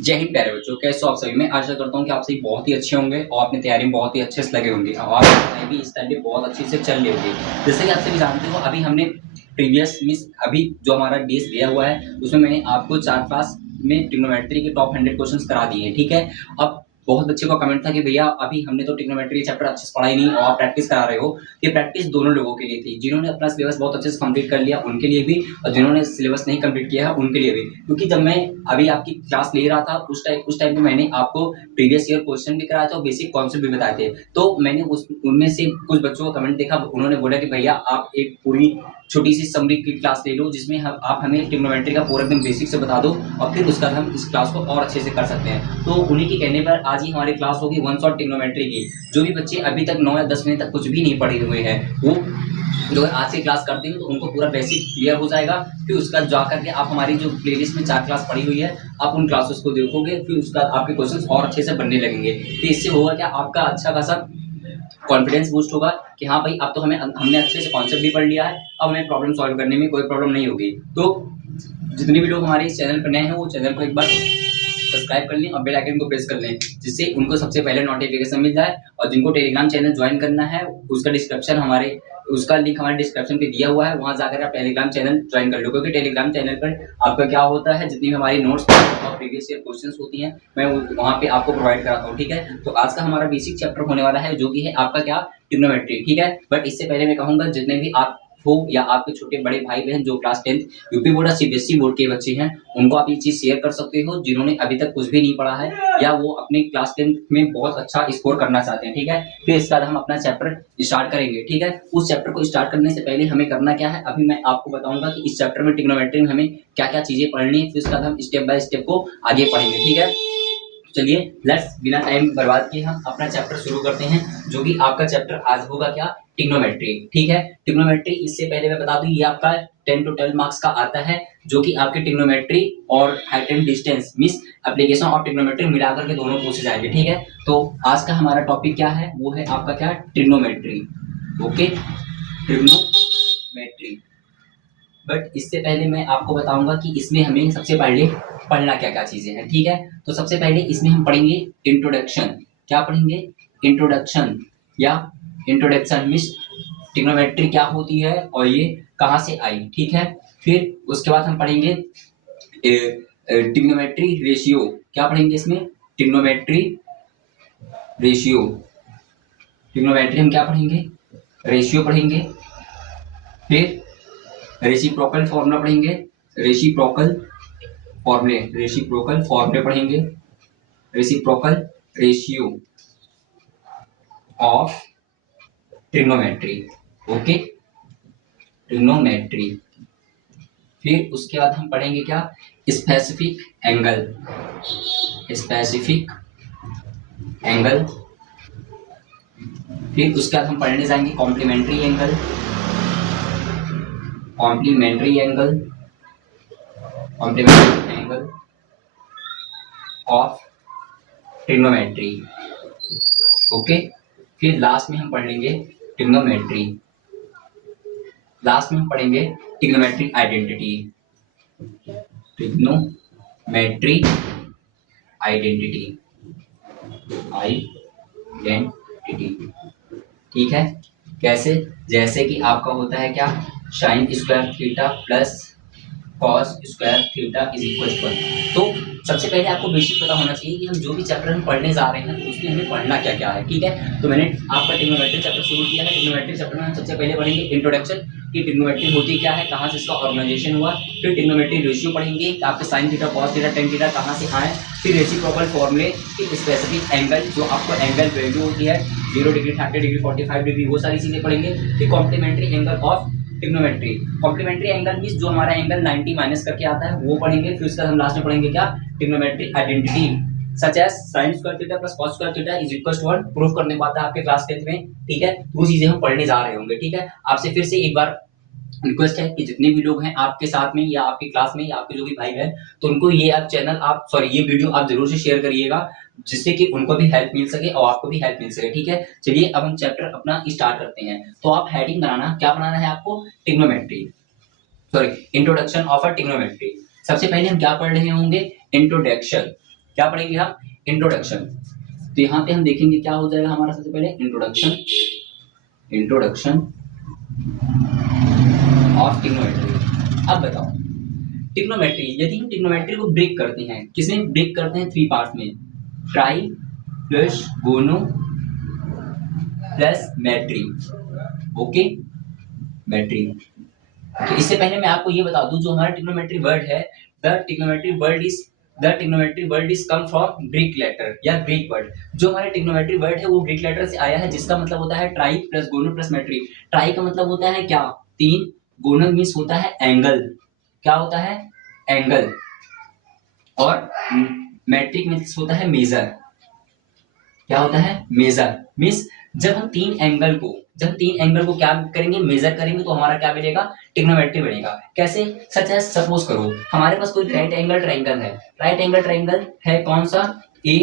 जय हिंद प्यारे बच्चों, कैसे हो आप सभी। मैं आशा करता हूँ कि आप सभी बहुत ही अच्छे होंगे और अपनी तैयारी में बहुत ही अच्छे से लगे होंगे और आपकी पढ़ाई भी इस टाइम पे बहुत अच्छे से चल रही होगी। जैसे कि आप सभी जानते हो, अभी हमने प्रीवियस मींस अभी जो हमारा बेस दिया हुआ है उसमें मैंने आपको 4 क्लास में ट्रिग्नोमेट्री के टॉप 100 क्वेश्चंस करा दिए हैं, ठीक है। अब बहुत बच्चे को कमेंट था कि भैया अभी हमने तो ट्रिग्नोमेट्री चैप्टर अच्छे से पढ़ा ही नहीं और आप प्रैक्टिस करा रहे हो। ये प्रैक्टिस दोनों लोगों के लिए थी, जिन्होंने अपना सिलेबस बहुत अच्छे से कंप्लीट कर लिया उनके लिए भी और जिन्होंने सिलेबस नहीं कंप्लीट किया है उनके लिए भी। क्योंकि जब मैं अभी आपकी क्लास ले रहा था उस टाइम पे मैंने आपको प्रीवियस ईयर क्वेश्चन भी कराया था और बेसिक कॉन्सेप्ट भी बताए थे। तो मैंने उनमें से कुछ बच्चों का कमेंट देखा, उन्होंने बोला कि भैया आप एक पूरी छोटी सी समरी की क्लास ले लो जिसमें आप हमें ट्रिग्नोमेट्री का पूरा एकदम बेसिक से बता दो और फिर उसके बाद हम इस क्लास को और अच्छे से कर सकते हैं। तो उन्हीं के कहने पर आज ही हमारी क्लास होगी वन शॉट ट्रिग्नोमेट्री की। जो भी बच्चे अभी तक 9 या 10 महीने तक कुछ भी नहीं पढ़े हुए हैं वो जो आज से क्लास करते हैं तो उनको पूरा बेसिक क्लियर हो जाएगा। फिर उसका जा करके आप हमारी जो प्लेलिस्ट में 4 क्लास पड़ी हुई है आप उन क्लासेस को देखोगे, फिर उसका आपके क्वेश्चंस और अच्छे से बनने लगेंगे। तो इससे होगा क्या, आपका अच्छा खासा कॉन्फिडेंस बूस्ट होगा कि हाँ भाई अब तो हमने अच्छे से कॉन्सेप्ट भी पढ़ लिया है, अब हमें प्रॉब्लम सॉल्व करने में कोई प्रॉब्लम नहीं होगी। तो जितने भी लोग हमारे इस चैनल पर नए हैं वो चैनल को एक बार सब्सक्राइब कर लें और बेल आइकन को प्रेस कर लें, जिससे उनको सबसे पहले नोटिफिकेशन मिल जाए। और जिनको टेलीग्राम चैनल ज्वाइन करना है उसका लिंक हमारे डिस्क्रिप्शन पे दिया हुआ है, वहां जाकर आप टेलीग्राम चैनल ज्वाइन कर लो। क्योंकि टेलीग्राम चैनल पर आपका क्या होता है, जितनी भी हमारी नोट्स और प्रीवियस ईयर क्वेश्चंस होती हैं मैं वहां पे आपको प्रोवाइड कराता हूँ, ठीक है। तो आज का हमारा बेसिक चैप्टर होने वाला है जो कि है आपका क्या, ट्रिग्नोमेट्री, ठीक है। बट इससे पहले मैं कहूंगा जितने भी आप हो या आपके छोटे बड़े भाई बहन जो क्लास 10 यूपी बोर्ड या सीबीएसई बोर्ड के बच्चे हैं उनको आप ये चीज शेयर कर सकते हो, जिन्होंने अभी तक कुछ भी नहीं पढ़ा है या वो अपने क्लास 10 में बहुत अच्छा स्कोर करना चाहते हैं, ठीक है। फिर इसके बाद हम अपना चैप्टर स्टार्ट करेंगे, ठीक है। उस चैप्टर को स्टार्ट करने से पहले हमें करना क्या है, अभी मैं आपको बताऊंगा कि इस चैप्टर में ट्रिग्नोमेट्री में हमें क्या क्या चीजें पढ़नी है, फिर उसके बाद हम स्टेप बाय स्टेप को आगे पढ़ेंगे, ठीक है। चलिए लेट्स बिना टाइम बर्बाद किए हम अपना चैप्टर शुरू करते हैं, जो कि आपका चैप्टर आज होगा क्या, ट्रिग्नोमेट्री, ठीक है। ट्रिग्नोमेट्री इससे पहले मैं बता दूं ये आपका 10 to 12 मार्क्स का आता है, जो कि आपके ट्रिग्नोमेट्री और height and distance means application और ट्रिग्नोमेट्री मिलाकर के दोनों पूछे जाएंगे, ठीक है। तो आज का हमारा टॉपिक क्या है, वो है आपका क्या, ट्रिग्नोमेट्री, ओके, ट्रिग्नोमेट्री। बट इससे पहले मैं आपको बताऊंगा कि इसमें हमें सबसे पहले पढ़ना क्या क्या चीजें हैं, ठीक है। तो सबसे पहले इसमें हम पढ़ेंगे इंट्रोडक्शन। क्या पढ़ेंगे, इंट्रोडक्शन, या इंट्रोडक्शन मीन्स ट्रिग्नोमेट्री क्या होती है और ये कहाँ से आई, ठीक है। फिर उसके बाद हम पढ़ेंगे ट्रिग्नोमेट्री रेशियो। क्या पढ़ेंगे इसमें, ट्रिग्नोमेट्री रेशियो। ट्रिग्नोमेट्री हम क्या पढ़ेंगे, रेशियो पढ़ेंगे। फिर रेसिप्रोकल फॉर्मूला पढ़ेंगे, रेसिप्रोकल फॉर्मूले पढ़ेंगे, reciprocal ratio of trigonometry, okay, trigonometry. फिर उसके बाद हम पढ़ेंगे क्या, स्पेसिफिक एंगल, स्पेसिफिक एंगल। फिर उसके बाद हम पढ़ने जाएंगे complementary angle, complementary angle, complementary angle of trigonometry, okay. फिर लास्ट में हम पढ़ लेंगे ट्रिग्नोमेट्री, लास्ट में हम पढ़ेंगे ट्रिग्नोमेट्रिक आइडेंटिटी, ट्रिग्नोमेट्री आइडेंटिटी, ठीक है। कैसे, जैसे कि आपका होता है क्या, sine square theta plus cos square theta is equal to 1। तो सबसे पहले आपको बेसिक पता होना चाहिए कि हम जो भी चैप्टर हम पढ़ने जा रहे हैं तो उसमें हमें पढ़ना क्या क्या है, ठीक है। तो मैंने आपका ट्रिग्नोमेट्री चैप्टर शुरू किया है। ट्रिग्नोमेट्री चैप्टर में हम सबसे पहले पढ़ेंगे इंट्रोडक्शन कि ट्रिग्नोमेट्री होती क्या है, कहाँ से इसका ऑर्गेनाइजेशन हुआ। फिर ट्रिग्नोमेट्री रेशियो पढ़ेंगे कि आपके sign theta cos theta tan theta कहाँ से आए। फिर रेसिप्रोकल फॉर्मूले की स्पेसिफिक एंगल, जो आपको एंगल वैल्यू होती है 0 डिग्री 30 डिग्री 45 डिग्री, वो सारी चीजें पढ़ेंगे। फिर complementary angle of trigonometry, complementary angle means जो हमारा एंगल 90 माइनस करके आता है वो पढ़ेंगे। फिर उसका हम लास्ट में पढ़ेंगे क्या, trigonometric identity such as sin square theta plus cos square theta is equal to 1 proof करने को आता है आपके क्लास 10th में, ठीक है। वो चीजें हम पढ़ने जा रहे होंगे, ठीक है। आपसे फिर से एक बार रिक्वेस्ट है कि जितने भी लोग हैं आपके साथ में या आपकी क्लास में या आपके जो भी भाई बहन, तो उनको ये आप चैनल आप सॉरी ये वीडियो आप जरूर से शेयर करिएगा, जिससे कि उनको भी हेल्प मिल सके और आपको भी हेल्प मिल सके, ठीक है। चलिए अब हम चैप्टर अपना स्टार्ट करते हैं। तो आप हेडिंग बनाना, क्या बनाना है आपको, trigonometry, sorry introduction of a trigonometry. सबसे पहले हम क्या पढ़ रहे होंगे, इंट्रोडक्शन। क्या पढ़ेंगे हम? इंट्रोडक्शन। तो यहाँ पे हम देखेंगे क्या हो जाएगा हमारा, सबसे पहले इंट्रोडक्शन ऑफ ट्रिग्नोमेट्री। अब बताओ ट्रिग्नोमेट्री, यदि हम ट्रिग्नोमेट्री को ब्रेक करते हैं, किसमें ब्रेक करते हैं? 3 पार्ट में, ट्राई प्लस गोनो प्लस मेट्री। ओके, मेट्री। तो इससे पहले मैं आपको ये बता दूं, जो हमारा ट्रिग्नोमेट्री वर्ड है, the trigonometry word is come from Greek letter या ग्रीक वर्ड। जो हमारा ट्रिग्नोमेट्री वर्ड है वो ग्रीक लेटर से आया है, जिसका मतलब होता है ट्राई प्लस गोनो प्लस मेट्री। ट्राई का मतलब होता है क्या? 3, गोनो मीन्स होता है एंगल, क्या होता है? एंगल, और मेट्रिक मीन्स होता है मेजर, क्या होता है? मेजर। मीन्स जब हम तीन एंगल को क्या करेंगे? मेजर करेंगे, तो हमारा क्या बनेगा? ट्रिग्नोमेट्री बनेगा। कैसे? सच है, सपोज करो हमारे पास कोई राइट एंगल ट्रायंगल है। राइट एंगल ट्रायंगल है कौन सा? ए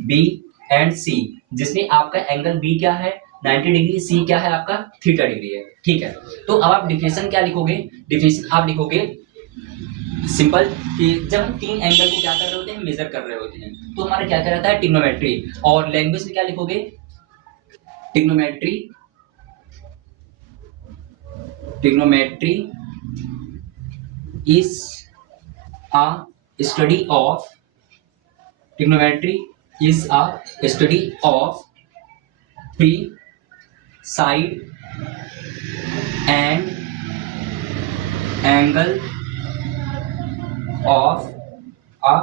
बी एंड सी, जिसमें आपका एंगल बी क्या है? 90 डिग्री, सी क्या है आपका? थीटा डिग्री है। ठीक है, तो अब आप डिफिनेशन क्या लिखोगे? डिफिनेशन आप लिखोगे सिंपल, कि जब हम तीन एंगल को क्या कर रहे होते हैं? मेजर कर रहे होते हैं, तो हमारा क्या कहलाता है? ट्रिग्नोमेट्री। और लैंग्वेज में क्या लिखोगे? Trigonometry is a study of three side and angle of a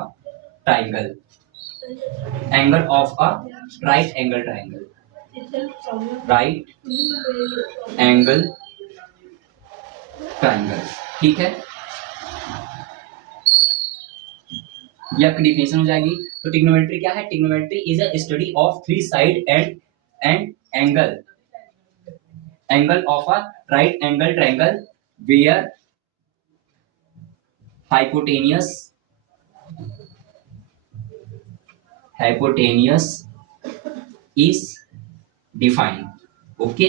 triangle, angle of a right angle triangle, right angle triangle। ठीक है, ये आपकी डिफिनेशन हो जाएगी। तो ट्रिग्नोमेट्री क्या है? Trigonometry is a study of three side and angle of a right angle triangle where hypotenuse is defined। Okay,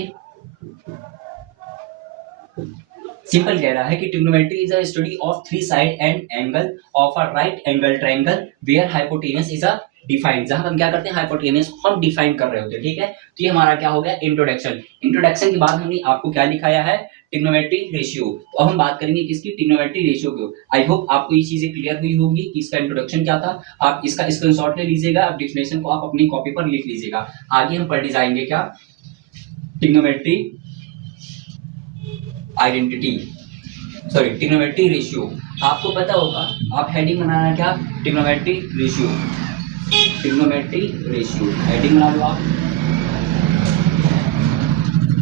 simple कह रहा है कि trigonometry is a study of three side and angle of a right angle triangle where hypotenuse is a defined. जहां हम क्या करते हैं? Hypotenuse हम डिफाइन कर रहे होते हैं। ठीक है, तो ये हमारा क्या हो गया? इंट्रोडक्शन। इंट्रोडक्शन के बाद हमने आपको क्या लिखाया है? Trigonometry ratio. तो अब हम बात करेंगे किसकी? ट्रिग्नोमेट्री रेशियो की। आई होप आपको ये चीजें क्लियर हुई होगी कि इसका इंट्रोडक्शन क्या था। आप इसका स्क्रीनशॉट ले लीजिएगा, अब डिफिनेशन को आप अपनी कॉपी पर लिख लीजिएगा। आगे हम पढ़ने जाएंगे क्या? Trigonometry identity, sorry trigonometry ratio. आपको पता होगा, आप हेडिंग बनाना क्या? Trigonometry ratio, trigonometry ratio heading बना लो आप।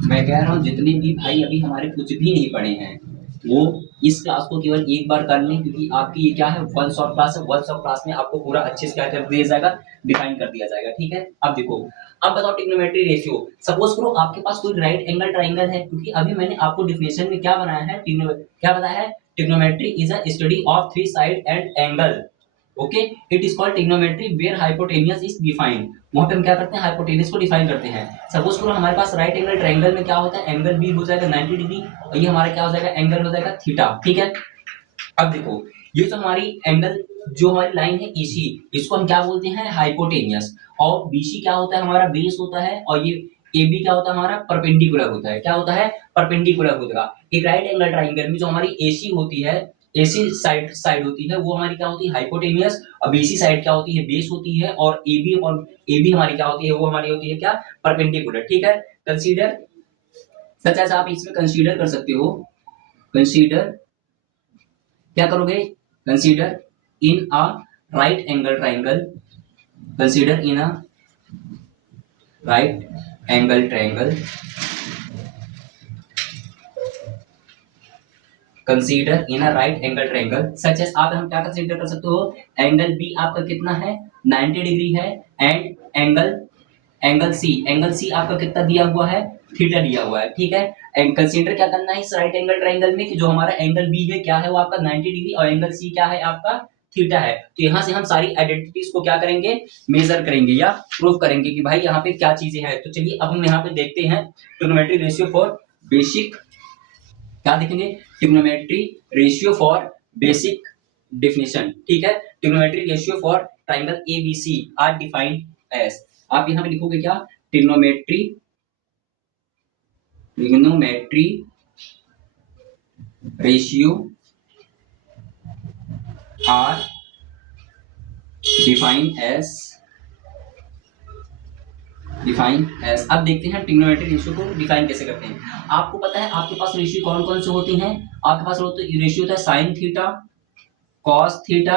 मैं कह रहा हूँ जितने भी भाई अभी हमारे कुछ भी नहीं पढ़े हैं, वो इस क्लास को केवल एक बार कर लें, क्योंकि आपकी ये क्या है? वन शॉट क्लास है। वन शॉट क्लास में आपको पूरा अच्छे से क्या कर दिया जाएगा? डिफाइन कर दिया जाएगा। ठीक है, अब देखो, अब बताओ ट्रिग्नोमेट्री रेशियो। सपोज करो आपके पास कोई राइट एंगल ट्रायंगल है, क्योंकि अभी मैंने आपको डिफिनेशन में क्या बनाया है? क्या बताया है? Trigonometry is a study of three side and angle. Okay, it is called trigonometry where hypotenuse is defined. वहां पे हम क्या करते हैं? हाइपोटेनियस को डिफाइन करते हैं। सपोज करो हमारे पास राइट एंगल ट्रायंगल में क्या होता है? एंगल बी हो जाएगा 90 डिग्री, और ये हमारा क्या हो जाएगा? एंगल हो जाएगा थीटा। ठीक है, अब देखो, ये जो हमारी एंगल, जो हमारी लाइन है ईसी, इसको हम क्या बोलते हैं? हाइपोटेनियस। और बीसी क्या होता है? हमारा बेस होता है। और ये AB क्या होता है? हमारा परपेंडिकुलर होता है। क्या होता है? परपेंडिकुलर होगा। एक राइट एंगल ट्रायंगल में जो हमारी AC होती है, AC साइड होती है, वो हमारी क्या होती है? हाइपोटेनियस। और BC साइड क्या होती है? बेस होती है। और AB हमारी क्या होती है? वो हमारी होती है क्या? परपेंडिकुलर। ठीक है, कंसीडर, सच ऐसा आप इसमें कंसीडर कर सकते हो। कंसीडर क्या करोगे? Consider in a right angle triangle, consider in a right angle triangle, consider in a right angle triangle such as, आप हम क्या कंसीडर कर सकते हो? एंगल बी आपका कितना है? 90 डिग्री है। एंड एंगल सी आपका कितना दिया हुआ है? थीटा दिया हुआ है। ठीक है, एंड कंसीडर क्या करना है इस राइट एंगल ट्रायंगल में, कि जो हमारा एंगल बी है क्या है? वो आपका 90 डिग्री, और एंगल सी क्या है? आपका थीटा है। तो यहाँ से हम सारी आइडेंटिटीज को क्या करेंगे? मेजर करेंगे या प्रूव करेंगे कि भाई यहाँ पे क्या चीजें हैं। तो चलिए अब हम यहाँ पे देखते हैं ट्रिग्नोमेट्री रेशियो फॉर बेसिक, क्या देखेंगे? Trigonometry ratio for basic definition, ठीक है। Trigonometric ratio for triangle ABC are defined as, आप यहां पे लिखोगे क्या, trigonometry ratio are define as. अब देखते हैं ट्रिग्नोमेट्रिक रेशियो को डिफाइन कैसे करते हैं। आपको पता है आपके पास रेशियो कौन कौन से होती हैं, आपके पास रेशियो होता है sine theta, cos theta,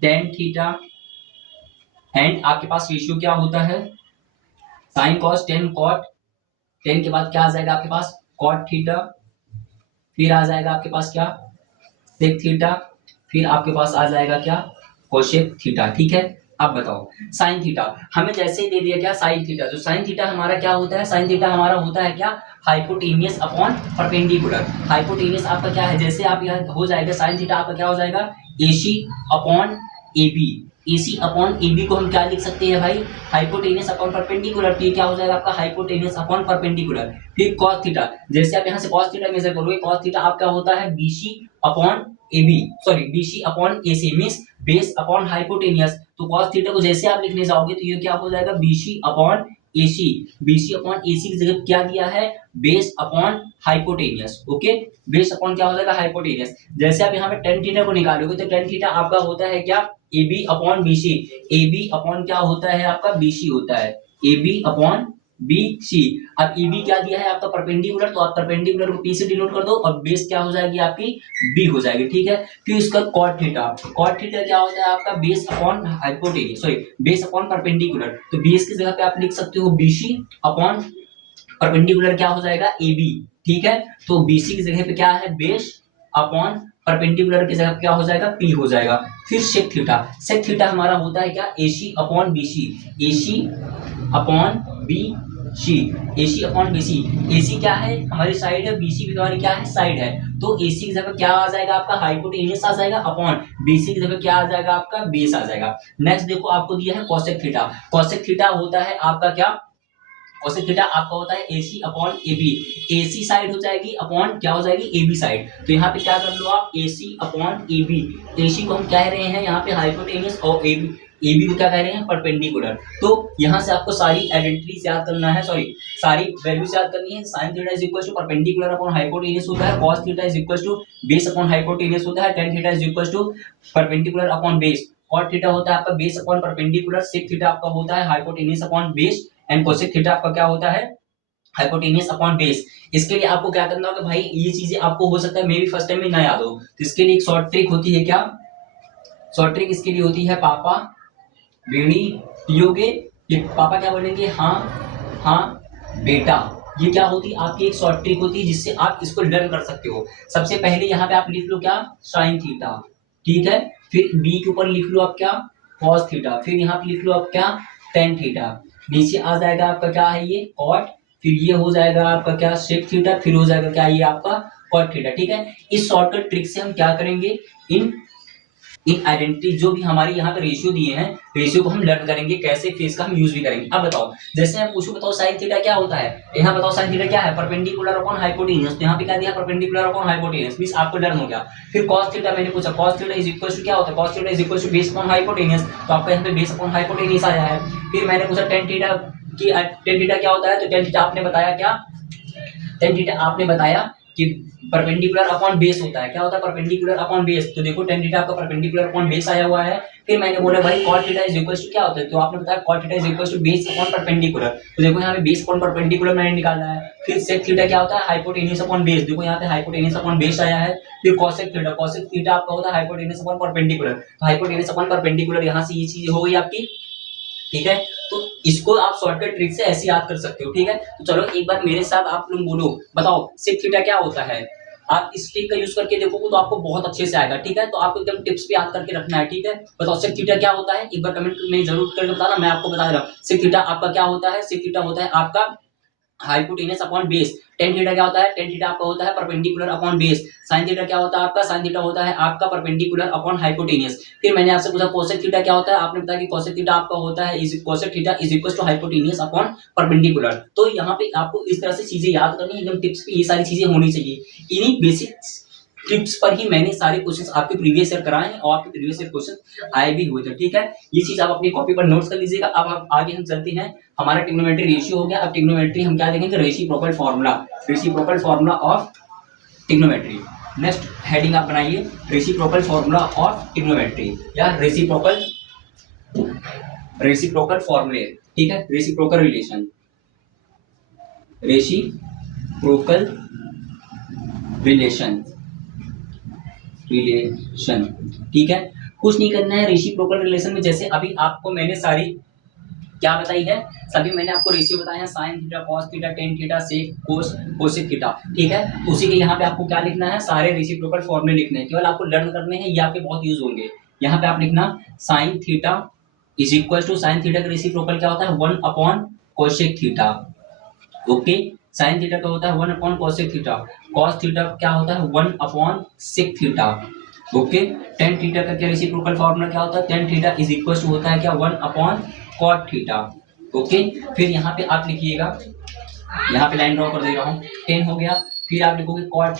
tan theta, and आपके पास रेशियो क्या होता है, sine cos tan cot, tan के बाद क्या आ जाएगा आपके पास कॉट थीटा, फिर आ जाएगा आपके पास क्या सेक थीटा, फिर आपके पास आ जाएगा क्या कोशेक थीटा, ठीक है। अब बताओ साइन थीटा, हमें जैसे ही दे दिया क्या साइन थीटा, जो साइन थीटा हमारा क्या होता है, साइन थीटा हमारा होता है क्या हाइपोटेनियस अपॉन परपेंडिकुलर। हाइपोटेनियस आपका क्या है, जैसे आप यहाँ हो जाएगा साइन थीटा आपका क्या हो जाएगा AC upon AB। AC upon AB को हम क्या लिख सकते हैं भाई, हाइपोटेनियस अपॉन परपेंडिकुलर, तो ये क्या हो जाएगा आपका हाइपोटेनियस अपॉन परपेंडिकुलर। फिर cos थीटा, जैसे आप यहाँ से cos थीटा मेजर करोगे, cos थीटा आपका होता है BC upon AB, sorry BC upon AC means base upon hypotenuse. तो cos थीटा को जैसे आप लिखने जाओगे तो ये क्या हो जाएगा BC upon AC, BC upon AC की जगह क्या दिया है base upon hypotenuse, okay. Base upon क्या हो जाएगा हाइपोटेनियस। जैसे आप यहाँ पे tan थीटा को निकालोगे तो tan थीटा आपका होता है क्या AB upon BC, AB upon क्या होता है आपका BC होता है, AB अपॉन BC। अब EB क्या दिया है आपका परपेंडिकुलर, तो आप परपेंडिकुलर को P से डिनोट कर दो और बेस क्या हो जाएगी आपकी B हो जाएगी, ठीक है। फिर इसका cot थीटा, cot थीटा क्या होता है आपका base upon hypotenuse, sorry base upon perpendicular, तो बेस की जगह पे आप लिख सकते हो BC अपॉन परपेंडिकुलर क्या हो जाएगा AB, ठीक है। तो BC की जगह पे क्या है बेस अपॉन परपेंडिकुलर की जगह पे क्या हो जाएगा P हो जाएगा। फिर सेक थीटा, सेक थीटा हमारा होता है क्या AC upon BC, AC upon BC, AC upon BC। AC क्या है हमारी साइड है, BC भी हमारी क्या है साइड है, तो AC की जगह क्या आ जाएगा आपका हाइपोटेनियस आ जाएगा अपॉन BC की जगह क्या आ जाएगा आपका बेस आ जाएगा। नेक्स्ट देखो आपको दिया है कोसेक थीटा, कोसेक थीटा होता है आपका क्या, कोसेक थीटा आपका होता है AC upon AB, AC side हो जाएगी अपॉन क्या हो जाएगी AB साइड, तो यहाँ पे क्या कर लो आप AC अपॉन AB। AC को हम कह रहे हैं यहाँ पे हाइपोटेनियस और AB को क्या कह रहे हैं परपेंडिकुलर। तो यहाँ से आपको सारी आइडेंटिटीज याद करना है, सॉरी सारी वैल्यूज याद करनी है। Sine theta is equal to perpendicular upon hypotenuse होता है, cos theta is equal to base upon hypotenuse होता है, tan theta is equal to perpendicular upon base, cot theta होता है आपका base upon perpendicular, sec theta आपका होता है hypotenuse upon base, and cosec theta आपका क्या होता है हाइपोटेनियस अपॉन बेस। इसके लिए आपको क्या करना होगा भाई, ये चीजें आपको हो सकता है मे भी फर्स्ट टाइम में ना याद हो, तो इसके लिए एक शॉर्ट ट्रिक होती है, क्या शॉर्ट ट्रिक इसके लिए होती है, पापा बीड़ी पियोगे, ये पापा क्या बोलेंगे हाँ हाँ बेटा, ये क्या होती है आपकी एक शॉर्ट ट्रिक होती है जिससे आप इसको लर्न कर सकते हो। सबसे पहले यहाँ पे आप लिख लो क्या साइन थीटा, ठीक है। फिर बी के ऊपर लिख लो आप क्या कॉस थीटा, फिर यहाँ पे लिख लो आप क्या टेन थीटा, नीचे आ जाएगा आपका क्या है ये कॉट, फिर ये हो जाएगा आपका क्या सेक थीटा, फिर हो जाएगा क्या ये आपका कॉट थीटा, ठीक है। इस शॉर्टकट ट्रिक से हम क्या करेंगे, इन इन आइडेंटिटी जो भी हमारी यहाँ पे रेशियो दिए हैं, रेशियो को हम लर्न करेंगे कैसे, फिर इसका हम यूज भी करेंगे। अब बताओ जैसे मैं पूछूं बताओ साइन थीटा क्या होता है, यहाँ बताओ साइन थीटा क्या है परपेंडिकुलर अपॉन हाइपोटेनियस, तो यहाँ पे क्या दिया परपेंडिकुलर अपॉन हाइपोटेनियस मींस आपको लर्न हो गया। फिर cos थीटा मैंने पूछा, cos theta is equal to क्या होता है, cos theta is equal to base upon hypotenuse, तो आपका यहाँ पे बेस अपॉन हाइपोटेनियस आया है। फिर मैंने पूछा tan थीटा की, tan थीटा क्या होता है, तो tan थीटा आपने बताया क्या, tan थीटा आपने बताया कि परपेंडिकुलर अपॉन बेस होता है, क्या होता है परपेंडिकुलर अपॉन बेस, तो देखो tan थीटा आपका परपेंडिकुलर अपॉन बेस आया हुआ है। फिर मैंने बोला भाई cot theta is equal to क्या होता है, तो आपने बताया cot theta is equal to base upon perpendicular, तो देखो यहाँ पे बेस अपॉन परपेंडिकुलर मैंने निकाला है। फिर sec थीटा क्या होता है हाइपोटेनियस अपॉन बेस, देखो यहाँ पे हाइपोटेनियस अपॉन बेस आया है। फिर cosec थीटा आपका होता है हाइपोटेनियस अपॉन परपेंडिकुलर, तो हाइपोटेनियस अपॉन परपेंडिकुलर यहाँ से ये चीज हो गई आपकी, ठीक है। तो इसको आप शॉर्टकट ट्रिक से ऐसे याद कर सकते हो, ठीक है। तो चलो एक बार मेरे साथ आप लोग बोलो, बताओ सेक थीटा क्या होता है, आप इस ट्रिक का यूज करके देखोगे तो आपको बहुत अच्छे से आएगा, ठीक है। तो आपको एकदम टिप्स पे याद करके रखना है, ठीक है। बताओ सेक थीटा क्या होता है, एक बार कमेंट में जरूर करके बताना, मैं आपको बता रहा हूँ। सेक थीटा आपका क्या होता है, सेक थीटा होता है आपका hypotenuse upon base. Tan theta क्या होता है, टेन थीटा आपका होता है perpendicular upon base. Sine theta क्या होता है आपका, साइन थीटा होता है आपका परपेंडिकुलर अपॉन हाइपोटेनियस। फिर मैंने आपसे पूछा कोसेक थीटा क्या होता है, आपने बताया कि कोसेक थीटा आपका होता है cosec theta is equal to hypotenuse upon perpendicular. तो यहाँ पे आपको इस तरह से चीजें याद करनी है, एकदम टिप्स पे ये सारी चीजें होनी चाहिए। इन्हीं बेसिक टिप्स पर ही मैंने सारे क्वेश्चंस आपके प्रीवियस ईयर कराए हैं और आपके प्रीवियस ईयर क्वेश्चन आए भी हुए थे, ठीक है। ये चीज आप अपनी कॉपी पर नोट्स कर लीजिएगा। अब हम आगे हम चलते हैं, हमारा ट्रिग्नोमेट्री रेशियो हो गया। अब ट्रिग्नोमेट्री हम क्या देखेंगे, reciprocal formula of trigonometry. Next heading आप बनाइए, रेसिप्रोकल फार्मूला ऑफ ट्रिग्नोमेट्री या रेसिप्रोकल फॉर्मूले, ठीक है, रेसिप्रोकल रिलेशन, रेसिप्रोकल रिलेशन, ठीक है। कुछ नहीं करना है रेसिप्रोकल रिलेशन में, जैसे अभी आपको मैंने सारी क्या बताई है, सभी मैंने आपको रेशियो बताए हैं, sine theta, cos theta, tan theta, sec cosec theta, ठीक है। तो उसी के यहाँ पे आपको क्या लिखना है, सारे रेसिप्रोकल फॉर्मूले लिखने हैं, केवल आपको लर्न करने हैं, ये आपके बहुत यूज होंगे। यहाँ पे आप लिखना sine theta is equal to, sine theta का रेसिप्रोकल क्या होता है, 1 upon cosec theta, okay. Sine theta का होता है 1 upon cosec theta, cos theta क्या होता है 1 upon sec theta, okay. Tan theta का क्या रेसिप्रोकल फॉर्मूला क्या होता है, tan theta is equal to होता है क्या 1 अपॉन कॉट थीटा, ओके। फिर यहाँ पे आप लिखिएगा, यहाँ पे लाइन ड्रॉ कर दे रहा हूँ, 10 हो गया। फिर आप लिखोगे cot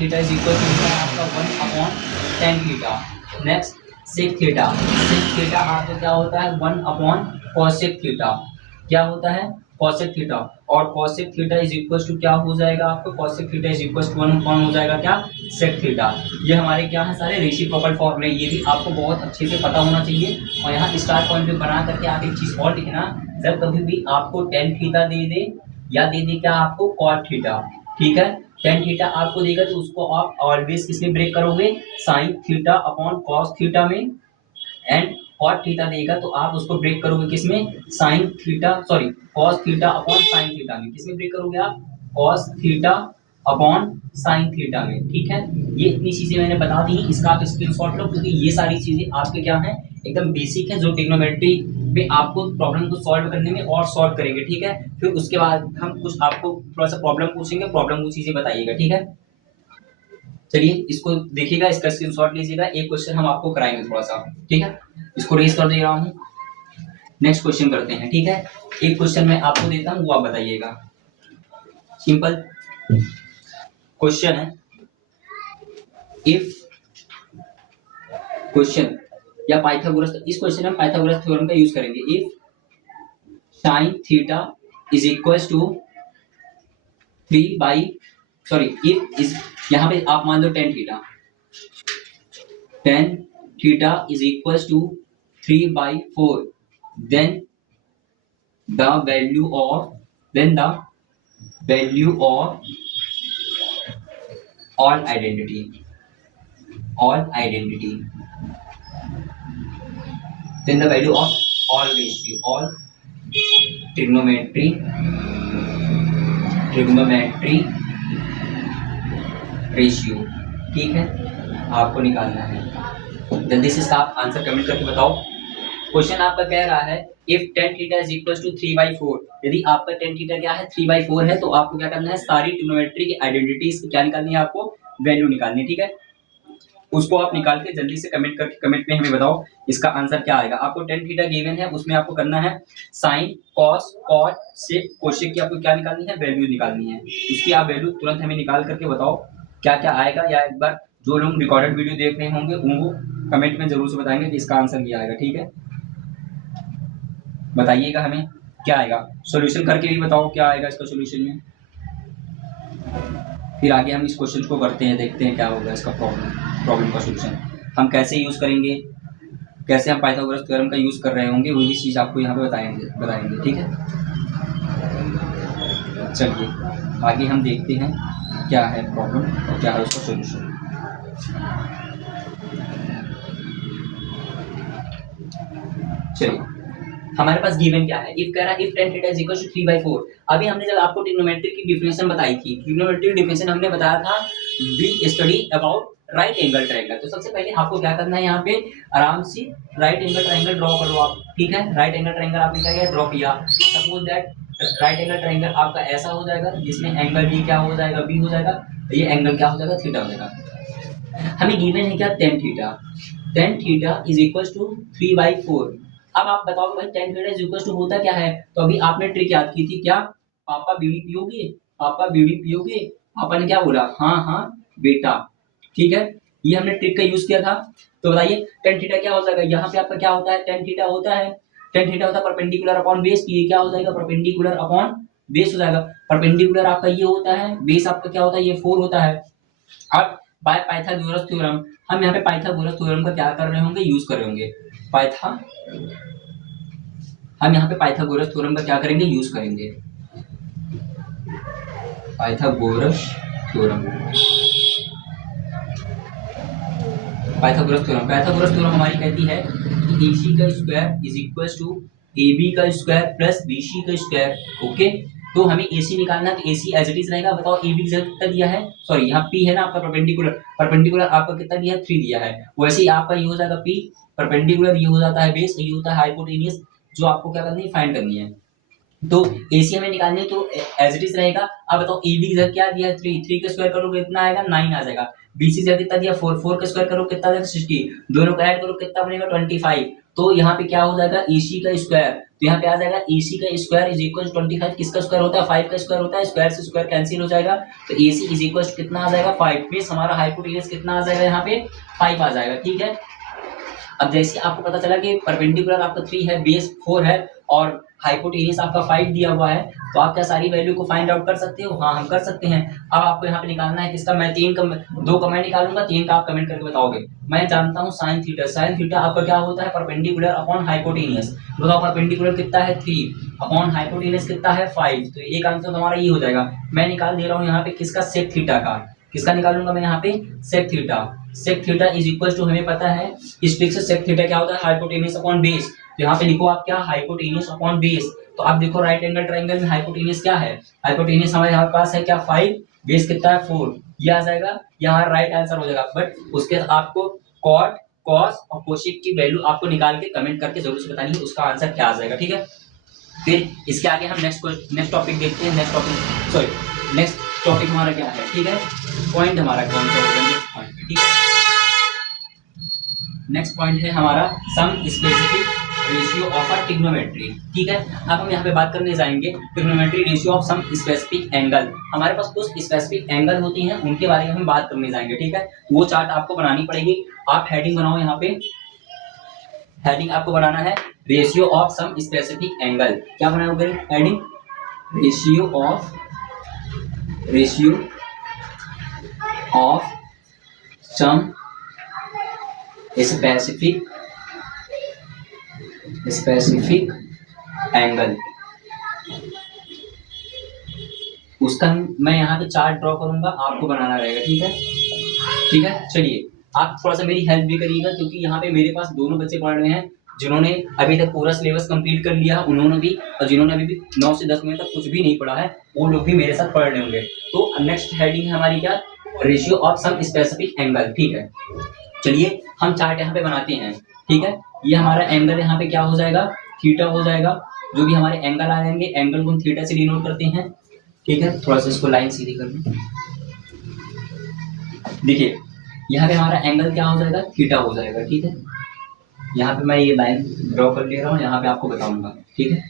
theta is equal to आपका 1 upon tan theta. Next sec theta आपका क्या होता है 1 अपॉन कॉसेक थीटा, क्या होता है कॉसेक थीटा, और cosec theta is equal to क्या हो जाएगा आपको, cosec theta is equal to 1 upon हो जाएगा क्या सेक थीटा। ये हमारे क्या है सारे रेसिप्रोकल फॉर्मूले, ये भी आपको बहुत अच्छे से पता होना चाहिए। और यहाँ स्टार पॉइंट पे बना करके आप एक चीज और लिखना, जब कभी भी आपको टेन थीटा दे दे या दे दे क्या आपको कॉट थीटा, ठीक है। टेन थीटा आपको देगा तो उसको आप ऑलवेज किसमें ब्रेक करोगे, sine theta upon cos theta में, एंड कॉट थीटा देगा तो आप उसको ब्रेक करोगे किसमें, sine theta sorry cos theta upon sine theta में, किसमें ब्रेक करोगे आप, cos theta upon sine theta में, ठीक है। ये इतनी चीजें मैंने बता दी, इसका आप स्क्रीनशॉट लो, क्योंकि ये सारी चीजें आपके क्या है एकदम बेसिक है, जो ट्रिग्नोमेट्री में आपको प्रॉब्लम को सॉल्व करने में और सॉल्व करेंगे, ठीक है। फिर उसके बाद हम कुछ आपको थोड़ा सा प्रॉब्लम पूछेंगे, प्रॉब्लम को चीजें बताइएगा, ठीक है। चलिए इसको देखिएगा, इसका स्क्रीनशॉट लीजिएगा, एक क्वेश्चन हम आपको कराएंगे थोड़ा सा, ठीक है। इसको रेज कर दे रहा हूँ, नेक्स्ट क्वेश्चन करते हैं, ठीक है। एक क्वेश्चन मैं आपको देता हूँ, वो आप बताइएगा, सिंपल क्वेश्चन है। इफ क्वेश्चन या पाइथागोरस, इस क्वेश्चन में पाइथागोरस थ्योरम का यूज करेंगे। If sine theta is equal to 3 by sorry if is, यहाँ पे आप मान लो tan theta is equal to 3/4, then the value of all identity, then the value of all ratio, all trigonometry ratio, ठीक है, आपको निकालना है। जल्दी से इसका आप आंसर कमेंट करके बताओ। क्वेश्चन आपका कह रहा है if tan theta is equal to 3/4, यदि आपका टेन थीटा क्या है 3/4 है, तो आपको क्या करना है, सारी ट्रिग्नोमेट्री की आइडेंटिटीज की क्या निकालनी है, आपको वैल्यू निकालनी है, ठीक है। उसको आप निकाल के जल्दी से कमेंट करके कमेंट में हमें बताओ इसका आंसर क्या आएगा। आपको टेन थीटा गिवन है, उसमें आपको करना है sine cos cot sec cosec की आपको क्या निकालनी है, वैल्यू निकालनी है। उसकी आप वैल्यू तुरंत हमें निकाल करके बताओ क्या क्या आएगा, या एक बार जो लोग रिकॉर्डेड वीडियो देख रहे होंगे उनको कमेंट में जरूर से बताएंगे कि इसका आंसर क्या आएगा, ठीक है। बताइएगा हमें क्या आएगा, सॉल्यूशन करके भी बताओ क्या आएगा इसका सॉल्यूशन में। फिर आगे हम इस क्वेश्चन को करते हैं, देखते हैं क्या होगा इसका प्रॉब्लम का सॉल्यूशन हम कैसे यूज करेंगे, कैसे हम पाइथागोरस थ्योरम का यूज कर रहे होंगे, वो भी चीज आपको यहाँ पे बताएंगे, ठीक है। चलिए आगे हम देखते हैं क्या है प्रॉब्लम और क्या है उसका सॉल्यूशन। चलिए हमारे पास गिवन क्या है, इफ कह रहा है if tan theta is equal to 3/4। अभी हमने जब आपको ट्रिग्नोमेट्री की डिफिनेशन बताई थी, ट्रिग्नोमेट्री की डिफिनेशन हमने बताया था we study about right angle triangle. तो सबसे पहले आपको क्या करना है, यहाँ पे आराम से राइट एंगल ट्रायंगल ड्रॉ कर लो आप, ठीक है। राइट एंगल ट्रायंगल आपने क्या किया, ड्रॉ किया। Suppose that right angle triangle आपका ऐसा हो जाएगा जिसमें एंगल बी क्या हो जाएगा, बी हो जाएगा, ये एंगल क्या हो जाएगा, थीटा हो जाएगा। हमें गिवन है क्या, tan theta is equal to 3/4। अब आप बताओ भाई tan theta is equal to होता क्या है, तो अभी आपने ट्रिक याद की थी क्या, पापा बीड़ी पियोगे, पापा बीड़ी पियोगे, पापा ने क्या बोला, हाँ हाँ बेटा, ठीक है, ये हमने ट्रिक का यूज किया था। तो बताइए टेन थीटा क्या हो जाएगा, यहाँ पे आपका क्या होता है, टेन थीटा होता है, टेन थीटा होता है परपेंडिकुलर अपॉन बेस, ये क्या हो जाएगा, परपेंडिकुलर अपॉन बेस हो जाएगा। परपेंडिकुलर आपका ये होता है, बेस आपका क्या होता है, ये 4 होता है। अब बाय पाइथागोरस थ्योरम, हम यहाँ पे पाइथागोरस थ्योरम का क्या कर रहे होंगे, यूज कर रहे होंगे। हम यहाँ पे पाइथागोरस थ्योरम का क्या करेंगे, यूज करेंगे, Pythagoras theorem. Pythagoras theorem, Pythagoras theorem हमारी कहती है कि AC का square is equal to AB का स्क्वायर प्लस BC का स्क्वायर। ओके, तो हमें AC निकालना है, तो AC एज इट इज रहेगा। बताओ AB की जगह कितना दिया है, सॉरी यहाँ P है ना आपका परपेंडिकुलर, परपेंडिकुलर आपका कितना दिया है, 3 दिया है। वैसे ही आपका ये हो जाएगा P, परपेंडिकुलर ये हो जाता है बेस, ये होता है हाइपोटेनियस, जो आपको क्या करनी है, फाइंड करनी है। तो AC हमें निकालनी है, तो एज इट इज रहेगा। अब बताओ AB की जगह क्या दिया है, 3, 3 का स्क्वायर करोगे कितना आएगा, 9 आ जाएगा। BC जगह कितना दिया, 4, 4 का स्क्वायर करो कितना आएगा, 60, दोनों का ऐड करो कितना बनेगा, 25। तो यहाँ पे क्या हो जाएगा, AC का स्क्वायर, तो यहाँ पे आ जाएगा AC का स्क्वायर इज इक्वल टू 25, किसका स्क्वायर होता है, 5 का स्क्वायर होता है, स्क्वायर से स्क्वायर कैंसिल हो जाएगा, तो AC इज इक्वल टू कितना आ जाएगा, 5, मींस हमारा हाइपोटेनस कितना आ जाएगा, यहाँ पे 5 आ जाएगा। ठीक है, अब जैसे आपको पता चला कि परपेंडिकुलर आपका 3 है, बेस 4 है और हाइपोटेनस आपका 5 दिया हुआ है, तो आप क्या सारी वैल्यू को फाइंड आउट कर सकते हो, हाँ हम कर सकते हैं। अब आपको यहाँ पे निकालना है किसका, मैं 2 का मैं निकालूंगा, 3 का आप कमेंट करके बताओगे। मैं जानता हूँ साइन थीटा, साइन थीटा आपका क्या होता है, परपेंडिकुलर अपॉन हाइपोटेनस। बताओ परपेंडिकुलर कितना है, 3 अपॉन हाइपोटेनस कितना है, 5, तो एक आंसर हमारा ये हो जाएगा। मैं निकाल दे रहा हूँ यहाँ पे किसका, सेक थीटा का, किसका निकालूंगा मैं यहाँ पे, sec theta. Sec theta is equal to, हमें पता है इस ट्रिक से सेक थीटा क्या होता है, हाइपोटेनस अपॉन बेस। तो यहाँ पे लिखो आप क्या, हाइपोटेनस अपॉन बेस। तो आप देखो राइट एंगल ट्रायंगल में हाइपोटेनस क्या है, हाइपोटेनस हमारे यहाँ पास है क्या, 5, बेस कितना है, 4, ये आ जाएगा, यहाँ राइट आंसर हो जाएगा। बट उसके आपको कॉट, कॉस और कोसेक की वैल्यू आपको निकाल के कमेंट करके जरूर से बतानी है उसका आंसर क्या आ जाएगा। ठीक है, फिर इसके आगे हम नेक्स्ट टॉपिक देखते हैं। Next topic, sorry next topic हमारा क्या है, ठीक है, पॉइंट हमारा कौन सा होगा नेक्स्ट पॉइंट, ठीक है। नेक्स्ट पॉइंट है हमारा some specific ratio of a trigonometry. ठीक है, अब हम यहाँ पे बात करने जाएंगे trigonometry ratio of some specific angle. हमारे पास कुछ स्पेसिफिक एंगल होते हैं, उनके बारे में हम बात करने जाएंगे। ठीक है, वो चार्ट आपको बनानी पड़ेगी। आप हेडिंग बनाओ, यहाँ पे हेडिंग आपको बनाना है ratio of some specific angle. क्या बनाओगे heading, ratio of some specific angle. उसका मैं यहाँ पे चार्ट ड्रॉ करूंगा, आपको बनाना रहेगा। ठीक है, ठीक है, चलिए आप थोड़ा सा मेरी हेल्प भी करिएगा, क्योंकि यहाँ पे मेरे पास दोनों बच्चे पढ़ रहे हैं जिन्होंने अभी तक पूरा सिलेबस कंप्लीट कर लिया, उन्होंने भी, और जिन्होंने अभी भी 9 से 10 मिनट तक कुछ भी नहीं पढ़ा है, वो लोग भी मेरे साथ पढ़ रहे होंगे। तो नेक्स्ट हेडिंग है हमारी क्या, ratio of some specific angle. ठीक है, चलिए हम चार्ट यहाँ पे बनाते हैं। ठीक है, ये हमारा एंगल यहाँ पे क्या हो जाएगा, थीटा हो जाएगा। जो भी हमारे एंगल आ जाएंगे, एंगल को हम थीटा से डिनोट करते हैं। ठीक है, थोड़ा सा इसको लाइन सीधी कर लूं। देखिए यहाँ पे हमारा एंगल क्या हो जाएगा, थीटा हो जाएगा। ठीक है, यहाँ पे मैं ये लाइन ड्रॉ कर ले रहा हूँ, यहाँ पे आपको बताऊंगा। ठीक है,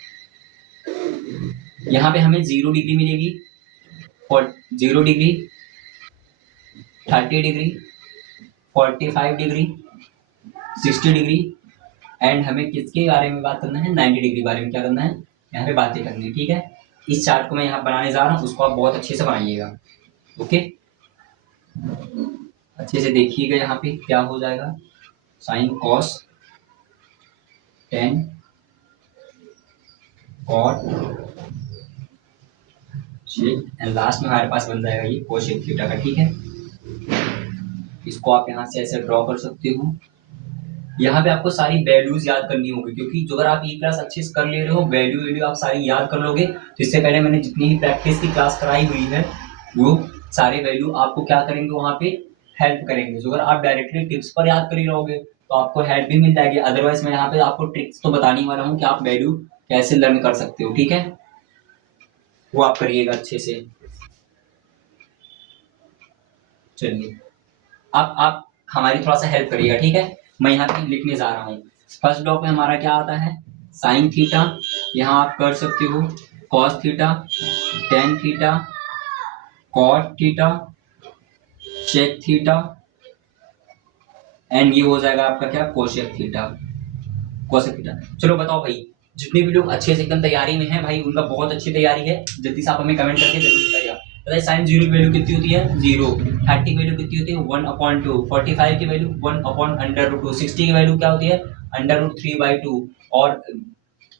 यहाँ पे हमें 0 डिग्री मिलेगी, और 0 degree, 30 degree, 45 degree, 60 degree, and हमें किसके बारे में बात करना है, 90 डिग्री बारे में क्या करना है, यहाँ पे बातें करनी है। ठीक है, इस चार्ट को मैं यहाँ बनाने जा रहा हूँ, उसको आप बहुत अच्छे से बनाइएगा। ओके, अच्छे से देखिएगा यहाँ पे क्या हो जाएगा, sine cos 10 cot sec, and last में हमारे पास बन जाएगा ये कोसेक थीटा का। ठीक है, इसको आप यहाँ से ऐसे ड्रॉ कर सकते हो। यहाँ पे आपको सारी वैल्यूज याद करनी होगी, क्योंकि जो अगर आप ये क्लास अच्छे से कर ले रहे हो, वैल्यू आप सारी याद कर लोगे, तो इससे पहले मैंने जितनी ही प्रैक्टिस की क्लास कराई हुई है, वो सारे वैल्यू आपको क्या करेंगे, वहाँ पे हेल्प करेंगे। जो अगर आप डायरेक्टली टिप्स पर याद कर ही रहोगे, तो आपको हेल्प भी मिल जाएगी। अदरवाइज मैं यहाँ पे आपको ट्रिक्स तो बताने वाला हूँ कि आप वैल्यू कैसे लर्न कर सकते हो। ठीक है, वो आप करिएगा अच्छे से। चलिए आप हमारी थोड़ा सा हेल्प करिएगा। ठीक है, मैं यहाँ पे लिखने जा रहा हूँ। फर्स्ट ब्लॉक में हमारा क्या आता है, साइन थीटा, यहाँ आप कर सकते हो cos theta, tan theta, cot theta, sec theta, and ये हो जाएगा आपका क्या, कोसेक थीटा, कोसेक थीटा। चलो बताओ भाई, जितने भी लोग अच्छे से एकदम तैयारी में हैं भाई, उनका बहुत अच्छी तैयारी है, जल्दी से आप हमें कमेंट करके जरूर बताइएगा। बताइए साइन जीरो की वैल्यू कितनी होती है, जीरो। 30 की वैल्यू कितनी होती है, 1/2। 45 की वैल्यू 1/√2। 60 की वैल्यू क्या होती है, √3/2। और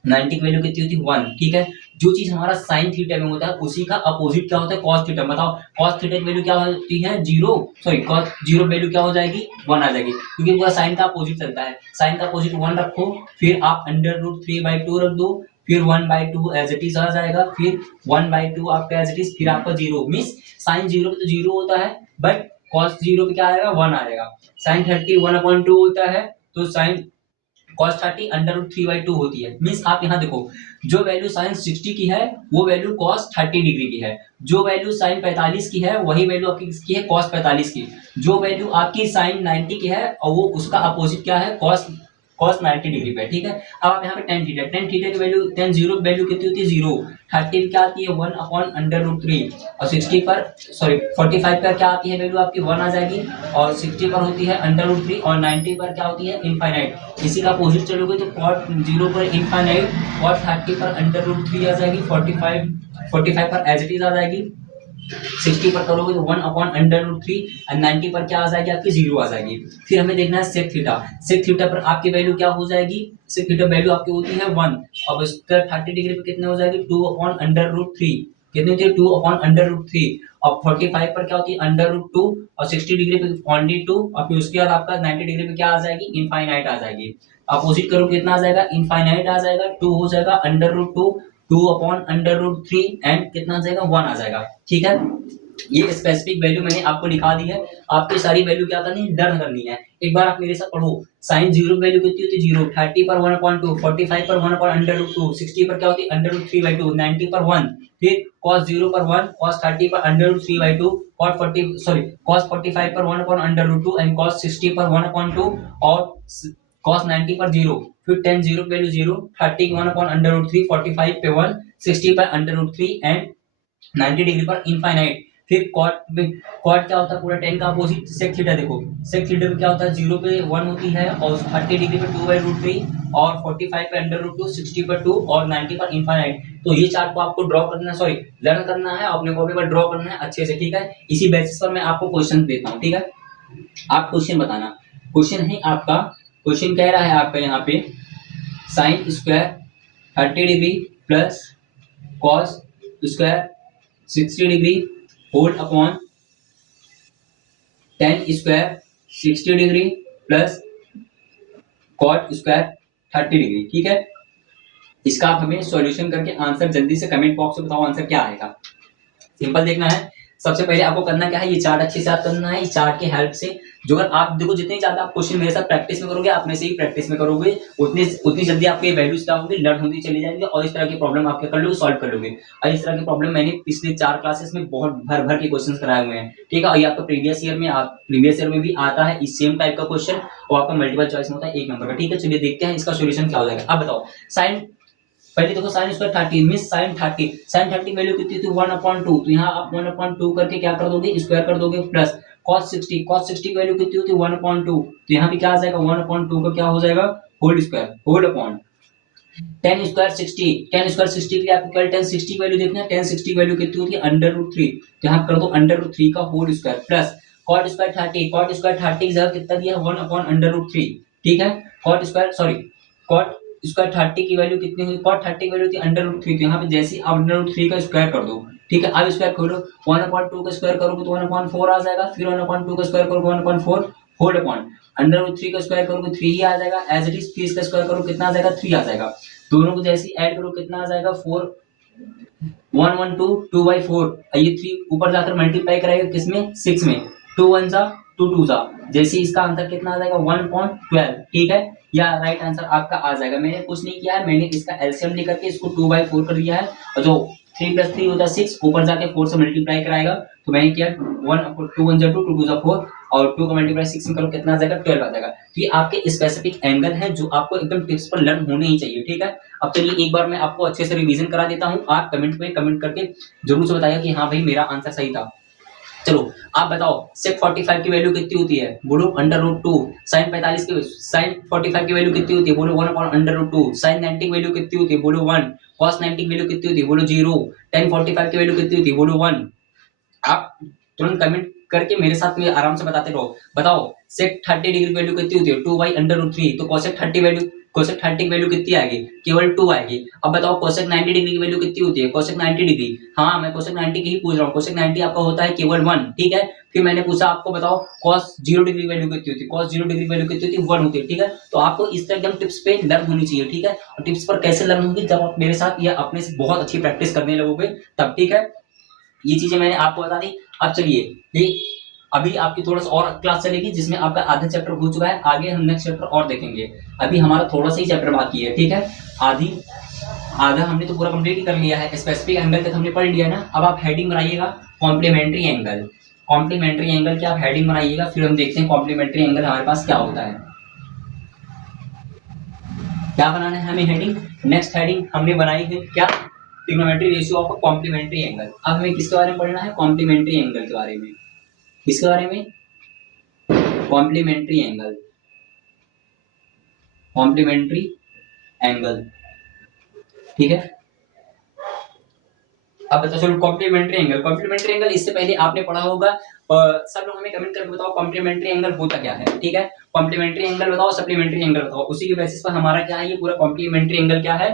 90 की वैल्यू कितनी होती है, 1। ठीक है, जो चीज हमारा साइन थीटा में होता है उसी का अपोजिट क्या होता है, कॉस थीटा। बताओ कॉस थीटा की वैल्यू क्या होती है, zero. Sorry, cos zero value क्या हो जाएगी, 1 आ जाएगी, क्योंकि पूरा साइन का अपोजिट चलता है। साइन का अपोजिट 1 रखो, फिर आप √3/2 रख दो, फिर 1/2 एज इट इज आ जाएगा, फिर 1/2 आपका एज इट इज, फिर आपका जीरो। मीन्स साइन जीरो पे तो जीरो होता है, बट कॉस जीरो पे क्या आएगा, 1 आएगा। साइन 30 1/2 होता है, तो साइन cos 30 √3/2 होती है। मीन्स आप यहाँ देखो, जो वैल्यू साइन 60 की है वो वैल्यू cos 30 डिग्री की है, जो वैल्यू साइन 45 की है वही वैल्यू आपकी किसकी है, cos 45 की। जो वैल्यू आपकी साइन 90 की है और वो उसका अपोजिट क्या है, cos 90 डिग्री पे। ठीक है, अब आप यहाँ पे टेन थीटा की वैल्यू, टेन जीरो वैल्यू कितनी होती है, जीरो। 30 क्या आती है, 1/√3। और 60 पर, सॉरी 45 पर क्या आती है वैल्यू आपकी, 1 आ जाएगी। और 60 पर होती है √3, और 90 पर क्या होती है, इनफाइनाइट। इसी का अपोजिट चलोगे तो cot 0 पर इनफाइनाइट, cot 30 पर √3 आ जाएगी, 45 पर एज इट इज आ जाएगी। 60 पर करोगे तो 1/√3, और 90 पर क्या आ जाएगी आपकी, जीरो आ जाएगी। फिर हमें देखना है सेक थीटा। सेक थीटा पर आपकी वैल्यू क्या हो जाएगी, सेक थीटा वैल्यू आपकी होती है 1। अब इसका 30 डिग्री पे कितने हो जाएगी, 2/√3। कितनी होती है, 2/√3। और 45 पर क्या होती है, √2। और 60 डिग्री पे ओनली 2। और फिर उसके बाद आपका 90 डिग्री पे क्या आ जाएगी, इनफाइनाइट आ जाएगी। अपोजिट करो कितना आ जाएगा, इनफाइनाइट आ जाएगा, 2 हो जाएगा √2, 2/√3, एंड कितना आ जाएगा, 1 आ जाएगा। ठीक है, ये स्पेसिफिक वैल्यू मैंने आपको लिखा दी है। आपकी सारी वैल्यू क्या करनी है, लर्न करनी है। एक बार आप मेरे साथ पढ़ो, साइन जीरो वैल्यू कितनी होती है, जीरो। 30 पर 1/2, 45 पर 1/√2, 60 पर क्या होती है, √3/2, 90 पर 1। फिर cos 0 पर 1, cos 30 पर √3/2, cos 45 पर 1/√2, एंड cos 60 पर 1/2, और cos 90 पर 0। फिर tan 0 वैल्यू 0, 30 1/√3, 45 पे 1, 60 पर √3, एंड 90 डिग्री पर इनफाइनाइट। फिर कॉट क्या होता है, पूरा टेन का अपोजिट सेक थीटा। देखो सेक थीटा में क्या होता है, 0 पे 1 होती है, और 30 डिग्री पे 2/√3, और 45 पे √2, 60 पर 2, और 90 पर इनफाइनाइट। तो ये चार्ट को आपको ड्रॉ करना, सॉरी लर्न करना है, अपने कॉपी पर ड्रॉ करना है अच्छे से। ठीक है, इसी बेसिस पर मैं आपको क्वेश्चन देता हूँ। ठीक है, आप क्वेश्चन बताना। क्वेश्चन है आपका, क्वेश्चन कह रहा है आपका यहाँ पे, sine square 30 degree plus cos square 60 degree whole upon tan square 60 degree plus cot square 30 degree. ठीक है, इसका आप हमें सॉल्यूशन करके आंसर जल्दी से कमेंट बॉक्स में बताओ, आंसर क्या आएगा। सिंपल देखना है, सबसे पहले आपको करना क्या है, ये चार्ट अच्छे से याद करना है। इस चार्ट की हेल्प से जो, अगर आप देखो जितनी ज्यादा आप क्वेश्चन मेरे साथ प्रैक्टिस में करोगे, आप में से ही प्रैक्टिस में करोगे, उतनी उतनी जल्दी आपके वैल्यूज क्या होंगी, लर्न होती चली जाएंगे, और इस तरह की प्रॉब्लम आप क्या कर लोगे, सॉल्व कर लोगे। और इस तरह की प्रॉब्लम मैंने पिछले 4 क्लासेस में बहुत भर भर के क्वेश्चन कराए हुए हैं। ठीक है, और ये आपका प्रीवियस ईयर में भी आता है इस सेम टाइप का क्वेश्चन, और आपका मल्टीपल चॉइस में होता है 1 नंबर का। ठीक है, चलिए देखते हैं इसका सोल्यूशन क्या हो जाएगा। अब बताओ, साइन, पहले देखो sine square 30 mean sine 30 value कितनी थी, 1/2। तो यहाँ आप 1/2 करके क्या कर दोगे, स्क्वायर कर दोगे, प्लस cos 60 की वैल्यू कितनी होती है, 1/2। तो यहाँ पे क्या आ जाएगा, 1/2 का क्या हो जाएगा, whole square, whole upon tan square 60। tan square 60 के लिए आपको क्या, tan 60 की वैल्यू देखना है, tan 60 की वैल्यू कितनी होती है, √3। तो यहाँ कर दो √3 का whole square, plus cot square 30। cot square 30 की जगह कितना दिया, 1/√3। ठीक है, cot square, sorry cot square 30 की वैल्यू कितनी हुई, cot 30 की वैल्यू थी √3। तो यहाँ पे जैसे ही आप √3 का स्क्वायर कर दो, ठीक है, अब स्क्वायर करो, 1/2 का स्क्वायर करोगे तो 1/4 आ जाएगा, फिर 1/2 का स्क्वायर करोगे 1/4 होल अपॉन √3 का स्क्वायर करोगे 3 ही आ जाएगा, एज इट इज। फिर इसका स्क्वायर करो कितना आ जाएगा, 3 आ जाएगा। दोनों को जैसे ऐड करो कितना आ जाएगा, 4, 112, 2/4। ये 3 ऊपर जाकर मल्टीप्लाई कराएगा किसमें, 6 में, 2 1 जा 2 2 जा, जैसे इसका आंसर कितना आ जाएगा, 1/12। ठीक है, या राइट आंसर आपका आ जाएगा। मैंने कुछ नहीं किया है, मैंने इसका एलसीएम लेकर के इसको 2/4 कर दिया है, और जो 3 + 3 होता है 6, ऊपर जाके 4 से मल्टीप्लाई कराएगा। तो मैंने किया 2 1 जा 2 2 जा 4, और 2 का मल्टीप्लाई 6 में करो कितना आ जाएगा, 12 आ जाएगा। तो ये आपके स्पेसिफिक एंगल है जो आपको एकदम टिप्स पर लर्न होने ही चाहिए। ठीक है, अब चलिए एक बार मैं आपको अच्छे से रिवीजन करा देता हूँ। आप कमेंट में कमेंट करके जरूर से बताइए कि हाँ भाई मेरा आंसर सही था। चलो आप बताओ sec 45 की वैल्यू कितनी होती है, बोलो √2। sin 45 की वैल्यू कितनी होती है, बोलो 1/√2। sin 90 की वैल्यू कितनी होती है, बोलो 1। cos 90 की वैल्यू कितनी होती है, बोलो 0। tan 45 की वैल्यू कितनी होती है, बोलो 1। आप तुरंत कमेंट करके मेरे साथ में आराम से बताते रहो। बताओ sec 30 डिग्री वैल्यू कितनी होती है, 2/√3। तो cosec 30 की वैल्यू कितनी आएगी, केवल 2 आएगी। अब बताओ cosec 90 डिग्री की वैल्यू कितनी होती है, cosec 90 डिग्री, हाँ मैं cosec 90 की ही पूछ रहा हूँ। cosec 90 आपका होता है केवल 1, ठीक है। फिर मैंने पूछा आपको बताओ cos 0 डिग्री वैल्यू कितनी होती है, cos 0 डिग्री वैल्यू कितनी होती है, 1 होती है, ठीक है। तो आपको इस तरह एकदम टिप्स पे लर्न होनी चाहिए, ठीक है। और टिप्स पर कैसे लर्न होगी, जब आप मेरे साथ या अपने से बहुत अच्छी प्रैक्टिस करने लगोगे तब, ठीक है। ये चीजें मैंने आपको बता दी। अब चलिए ये अभी आपकी थोड़ा सा और क्लास चलेगी जिसमें आपका आधा चैप्टर हो चुका है, आगे हम नेक्स्ट चैप्टर और देखेंगे। अभी हमारा थोड़ा सा ही चैप्टर बाकी है, ठीक है। आधा हमने तो पूरा कंप्लीट ही कर लिया है, स्पेसिफिक एंगल तक हमने पढ़ लिया ना। अब आप हेडिंग बनाइएगा कॉम्प्लीमेंट्री एंगल। कॉम्प्लीमेंट्री एंगल की आप हेडिंग बनाइएगा, फिर हम देखते हैं कॉम्प्लीमेंट्री एंगल हमारे पास क्या होता है। क्या बनाना है हमें हेडिंग, नेक्स्ट हेडिंग हमने बनाई है क्या, trigonometry ratio of complementary angle. अब हमें किसके बारे में पढ़ना है, कॉम्प्लीमेंट्री एंगल के बारे में। किसके बारे में, कॉम्प्लीमेंट्री एंगल, कॉम्प्लीमेंट्री एंगल, ठीक है। अब बताओ चलो कॉम्प्लीमेंट्री एंगल। कॉम्प्लीमेंट्री एंगल इससे पहले आपने पढ़ा होगा, सब लोग हमें कमेंट करके बताओ कॉम्प्लीमेंट्री एंगल होता क्या है, ठीक है। कॉम्प्लीमेंट्री एंगल बताओ, सप्लीमेंट्री एंगल बताओ, उसी के बेसिस पर हमारा क्या है, ये पूरा कॉम्प्लीमेंट्री एंगल क्या है,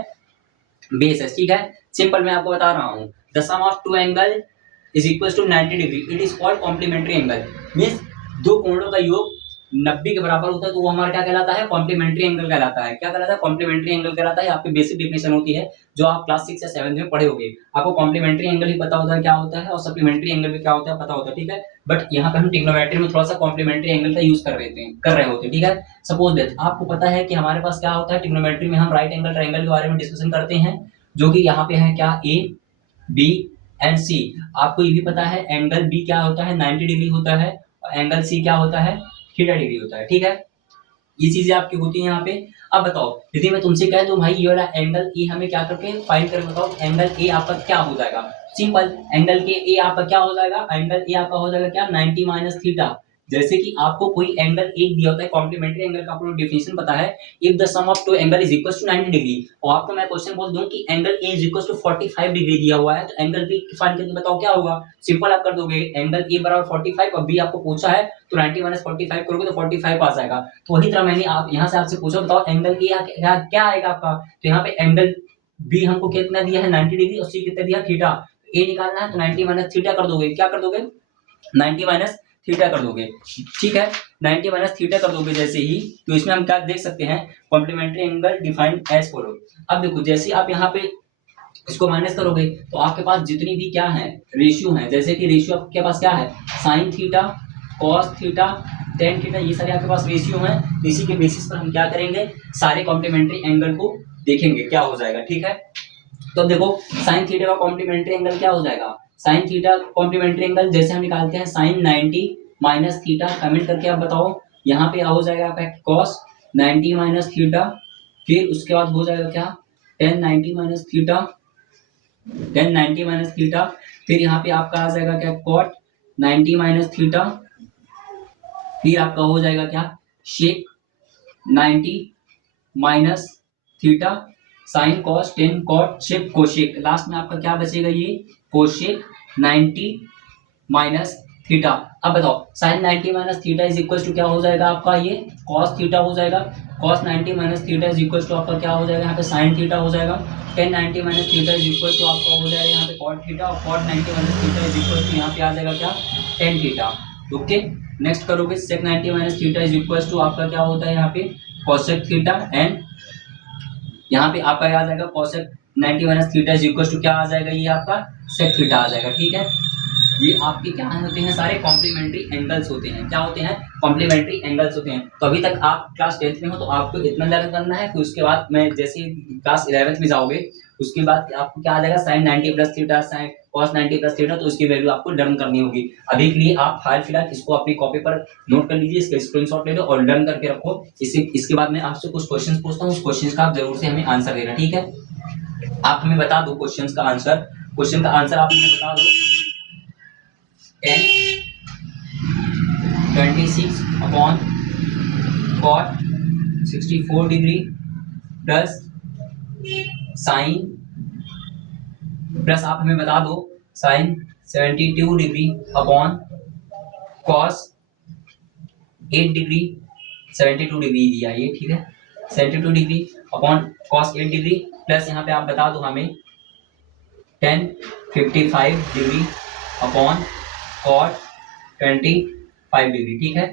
बेस है, ठीक है। सिंपल मैं आपको बता रहा हूं, the sum of two angle is equal to 90 degree, it is called complementary angle. Means दो कोणों का योग 90 के बराबर होता है तो वो हमारा क्या कहलाता है, कॉम्प्लीमेंट्री एंगल कहलाता है। क्या कहलाता है, कॉम्प्लीमेंट्री एंगल कहलाता है। आपकी बेसिक डेफिनेशन होती है जो आप क्लास 6 या 7 में पढ़े होंगे। आपको कॉम्प्लीमेंट्री एंगल ही पता होता है क्या होता है, और सप्लीमेंट्री एंगल भी क्या होता है पता होता है, ठीक है। बट यहाँ पे हम ट्रिग्नोमेट्री में थोड़ा सा कॉम्प्लीमेंट्री एंगल का यूज कर रहे होते हैं, ठीक है। सपोज दैट आपको पता है कि हमारे पास क्या होता है, ट्रिग्नोमेट्री में हम राइट एंगल ट्रायंगल के बारे में डिस्कशन करते हैं, जो कि यहाँ पे है क्या, ए बी एंड सी। आपको ये भी पता है एंगल बी क्या होता है, 90 डिग्री होता है, और एंगल सी क्या होता है, थीटा डिग्री होता है, ठीक है। ये चीजें आपकी होती है यहाँ पे। अब बताओ यदि मैं तुमसे कह दूं भाई ये वाला एंगल ए हमें क्या करके फाइंड करके बताओ, एंगल ए आपका क्या हो जाएगा। सिंपल, एंगल के ए आपका क्या हो जाएगा, एंगल ए आपका हो जाएगा क्या, 90 माइनस थीटा। जैसे कि आपको कोई एंगल एक दिया होता है, कॉम्प्लीमेंट्री एंगल का आपको डेफिनेशन पता है, if the sum of two angle is equal to 90 degree. और आपको मैं क्वेश्चन बोल दूं कि angle A is equal to 45 degree दिया हुआ है, तो एंगल बी फाइंड करके बताओ क्या होगा। सिंपल आप कर दोगे, एंगल ए बराबर 45 और बी आपको पूछा है तो 90 माइनस 45 करोगे तो 45 आ जाएगा। तो वही तरह मैंने आप यहाँ से आपसे पूछा, बताओ एंगल ए क्या आएगा आपका। तो यहाँ पे एंगल बी हमको कितना दिया है, 90 डिग्री, और सी कितना दिया, थीटा। ए निकालना है तो 90 माइनस थीटा कर दोगे, क्या कर दोगे, 90 माइनस थीटा कर दोगे, ठीक है। 90 माइनस थीटा कर दोगे जैसे ही, तो इसमें हम क्या देख सकते हैं, complementary angle defined as follow. अब देखो जैसे आप यहाँ पे इसको माइनस करोगे तो आपके पास जितनी भी क्या है, रेशियो है, जैसे कि रेशियो आपके पास क्या है, sine theta, cos theta, tan theta, ये सारे आपके पास रेशियो हैं। इसी के बेसिस पर हम क्या करेंगे, सारे कॉम्प्लीमेंट्री एंगल को देखेंगे क्या हो जाएगा, ठीक है। तो देखो साइन थीटा का कॉम्प्लीमेंट्री एंगल क्या हो जाएगा, साइन थीटा कॉम्प्लीमेंट्री एंगल जैसे हम निकालते हैं साइन 90 माइनस थीटा, कमेंट करके आप बताओ। यहाँ पे हो जाएगा आपका कॉस 90 माइनस थीटा, फिर उसके बाद हो जाएगा क्या, ten 90 minus theta, ten 90 minus theta, फिर यहाँ पे आपका आ जाएगा क्या, कॉट 90 माइनस थीटा, फिर आपका हो जाएगा क्या, sec 90 minus theta, sine cos 10 cot sec cosec, last में आपका क्या बचेगा, ये कोशेक 90 माइनस थीटा। अब बताओ sine 90 minus theta is equal to क्या हो जाएगा आपका, ये कॉस थीटा हो जाएगा। Cos 90 minus theta is equal to आपका क्या हो जाएगा, यहाँ पे साइन थीटा हो जाएगा। Tan 90 minus theta is equal to आपका हो जाएगा यहाँ पे कॉट थीटा, और cot 90 minus theta is equal to यहाँ पे आ जाएगा क्या, टेन थीटा। ओके, नेक्स्ट करोगे sec 90 minus theta is equal to आपका क्या होता है यहाँ पे कोसेक थीटा, एंड यहाँ पे आपका आ जाएगा cosec 90 minus theta is equal to क्या आ जाएगा, ये आपका सेक थीटा आ जाएगा, ठीक है। ये आपके क्या होते हैं, सारे कॉम्प्लीमेंट्री एंगल्स होते हैं, क्या होते हैं, कॉम्प्लीमेंट्री एंगल्स होते हैं। तो अभी तक आप क्लास 10th में हो तो आपको इतना लर्न करना है, फिर उसके बाद मैं जैसे क्लास 11th में जाओगे उसके बाद आपको क्या आ जाएगा, sine 90 plus theta, sine cos 90 plus theta, तो इसकी वैल्यू आपको लर्न करनी होगी। अभी के लिए आप हाल फिलहाल इसको अपनी कॉपी पर नोट कर लीजिए, इसका स्क्रीनशॉट ले लो और लर्न करके रखो। इसके बाद मैं आपसे कुछ क्वेश्चन पूछता हूँ, उस क्वेश्चन का आप जरूर से हमें आंसर देना, ठीक है। आप हमें बता दो क्वेश्चन का आंसर, क्वेश्चन का आंसर आप हमें बता दो, tan 26 upon cot 64 degree plus sine, plus आप हमें बता दो sine 72 degree upon cos 8 degree, 72 degree दिया ये, ठीक है, 72 degree upon cos 8 degree plus यहाँ पे आप बता दो हमें tan 55 degree upon cot 25 degree, ठीक है।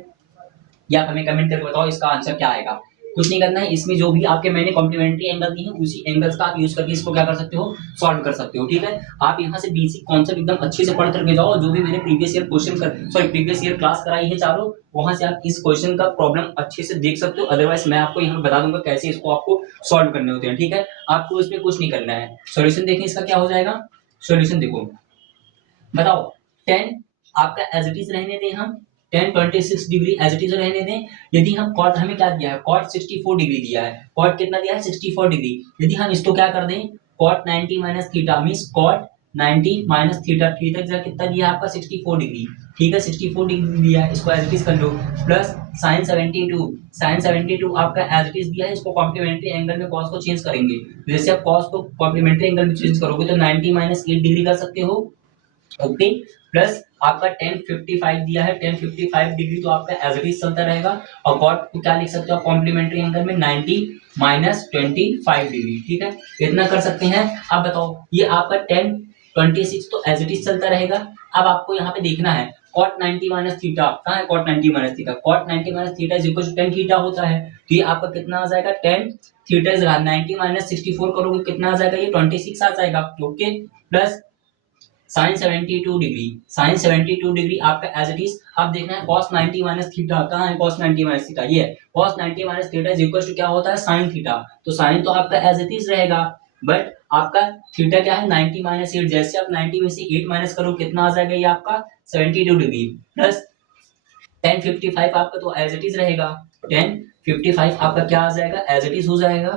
या आप हमें कमेंट करके बताओ इसका आंसर क्या आएगा। कुछ नहीं करना है, इसमें जो भी आपके मैंने कॉम्प्लीमेंट्री एंगल दी है उसी एंगल्स का आप यूज करके इसको क्या कर सकते हो, सॉल्व कर सकते हो, ठीक है। आप यहाँ से बेसिक कॉन्सेप्ट एकदम अच्छे से पढ़ करके जाओ, जो भी मैंने प्रीवियस ईयर क्लास कराई है चारों, वहां से आप इस क्वेश्चन का प्रॉब्लम अच्छे से देख सकते हो। अदरवाइज मैं आपको यहाँ बता दूंगा कैसे इसको आपको सॉल्व करने होते हैं, ठीक है। आपको इसमें कुछ नहीं करना है। सोल्यूशन देखें इसका क्या हो जाएगा। सोल्यूशन देखो, बताओ 10 आपका एज इट इज रहने दें, हम tan 26 degree as it is रहने दें। यदि हम कॉट, हमें क्या दिया है, कॉट 64 डिग्री दिया है, कॉट कितना दिया है 64 डिग्री। यदि हम इसको क्या कर दें, cot 90 minus theta means cot 90 minus theta, theta जगह कितना दिया है आपका 64 डिग्री, ठीक है, 64 डिग्री दिया है, इसको एज इट इज कर लो, प्लस साइन 72, साइन 72 आपका एज इट इज दिया है, इसको कॉम्प्लीमेंट्री एंगल में कॉस को चेंज करेंगे। जैसे आप कॉस को कॉम्प्लीमेंट्री एंगल में चेंज करोगे तो 90 माइनस 8 डिग्री कर सकते हो, ओके, प्लस आपका tan 55 दिया है, tan 55 डिग्री तो आपका एज इट इज चलता रहेगा, और कॉट को क्या लिख सकते हो कॉम्प्लीमेंट्री एंगल में 90 माइनस 25 डिग्री, ठीक है, इतना कर सकते हैं। अब बताओ ये आपका tan 26 तो एज इट इज चलता रहेगा। अब आपको यहाँ पे देखना है cot 90 माइनस थीटा, कहाँ है cot 90 minus theta, cot 90 minus theta is equal to tan theta होता है, तो ये आपका कितना आ जाएगा, tan थीटा इज 90 माइनस 64 करोगे कितना आ जाएगा, ये 26 आ जाएगा, okay, plus sine 72 degree, sine 72 degree आपका एज इट इज। अब देखना है cos 90 माइनस थीटा, कहाँ है cos 90 माइनस थीटा, ये है cos 90 minus theta is equal to क्या होता है sin थीटा, तो sin तो आपका एज इट इज रहेगा, बट आपका थीटा क्या है 90 माइनस 8, जैसे आप 90 में से 8 माइनस करो कितना आ जाएगा ये आपका 72 डिग्री, प्लस tan 55 आपका तो एज इट इज रहेगा, tan 55 आपका क्या आ जाएगा, एज इट इज हो जाएगा,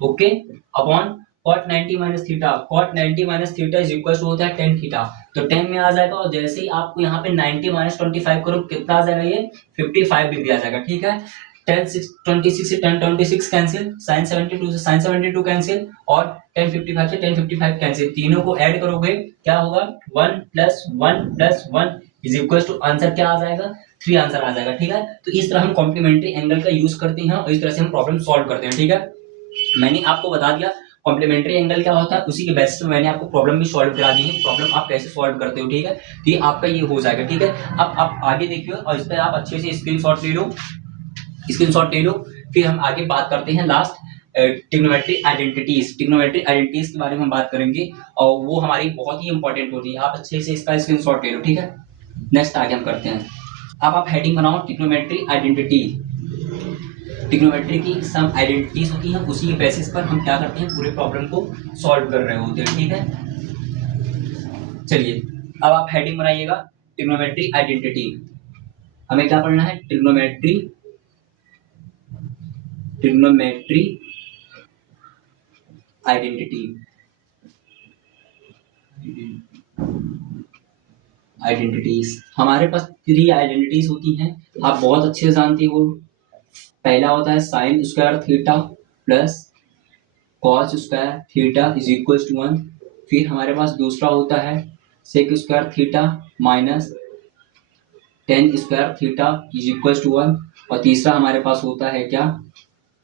okay, upon cot 90 minus theta, cot 90 minus theta is equal to होता है tan थीटा, तो tan में आ जाएगा, और जैसे ही आपको यहाँ पे 90 माइनस 25 करो कितना आ जाएगा, ये 55 डिग्री आ जाएगा, ठीक है। tan 26 से tan 26 कैंसिल, sin 72 से sin 72 कैंसिल, और tan 55 से tan 55 कैंसिल, तीनों को ऐड करोगे क्या होगा 1 plus 1 plus 1 is equal to answer क्या आ जाएगा 3 आंसर आ जाएगा, ठीक है। तो इस तरह हम कॉम्प्लीमेंट्री एंगल का यूज करते हैं और इस तरह से हम प्रॉब्लम सॉल्व करते हैं, ठीक है। मैंने आपको बता दिया कॉम्प्लीमेंट्री एंगल क्या होता है, उसी के बेसिस पे मैंने आपको प्रॉब्लम भी सॉल्व करा दी है, प्रॉब्लम आप कैसे सॉल्व करते हो, ठीक है। तो ये आपका ये हो जाएगा, ठीक है। अब आप आगे देखिए और इस पर आप अच्छे से स्क्रीनशॉट ले लो, स्क्रीनशॉट ले लो, फिर हम आगे बात करते हैं last trigonometry identities, trigonometry identities के बारे में बात करेंगे, और वो हमारी बहुत ही इंपॉर्टेंट होती है, आप अच्छे से इसका स्क्रीनशॉट ले लो, ठीक है। नेक्स्ट आगे हम करते हैं। अब आप हेडिंग बनाओ ट्रिग्नोमेट्री आइडेंटिटी। ट्रिग्नोमेट्री की सम आइडेंटिटीज होती हैं, उसी के बेसिस पर हम क्या करते हैं पूरे प्रॉब्लम को सॉल्व कर रहे होते हैं, ठीक है। चलिए अब आप हेडिंग बनाइएगा ट्रिग्नोमेट्री आइडेंटिटी। हमें क्या पढ़ना है, ट्रिग्नोमेट्री, ट्रिग्नोमेट्री आइडेंटिटी, आइडेंटिटीज हमारे पास 3 आइडेंटिटीज होती हैं, आप बहुत अच्छे से जानते हो। पहला होता है sine square theta plus cos square theta is equal to 1, फिर हमारे पास दूसरा होता है sec square theta minus tan square theta is equal to 1, और तीसरा हमारे पास होता है क्या,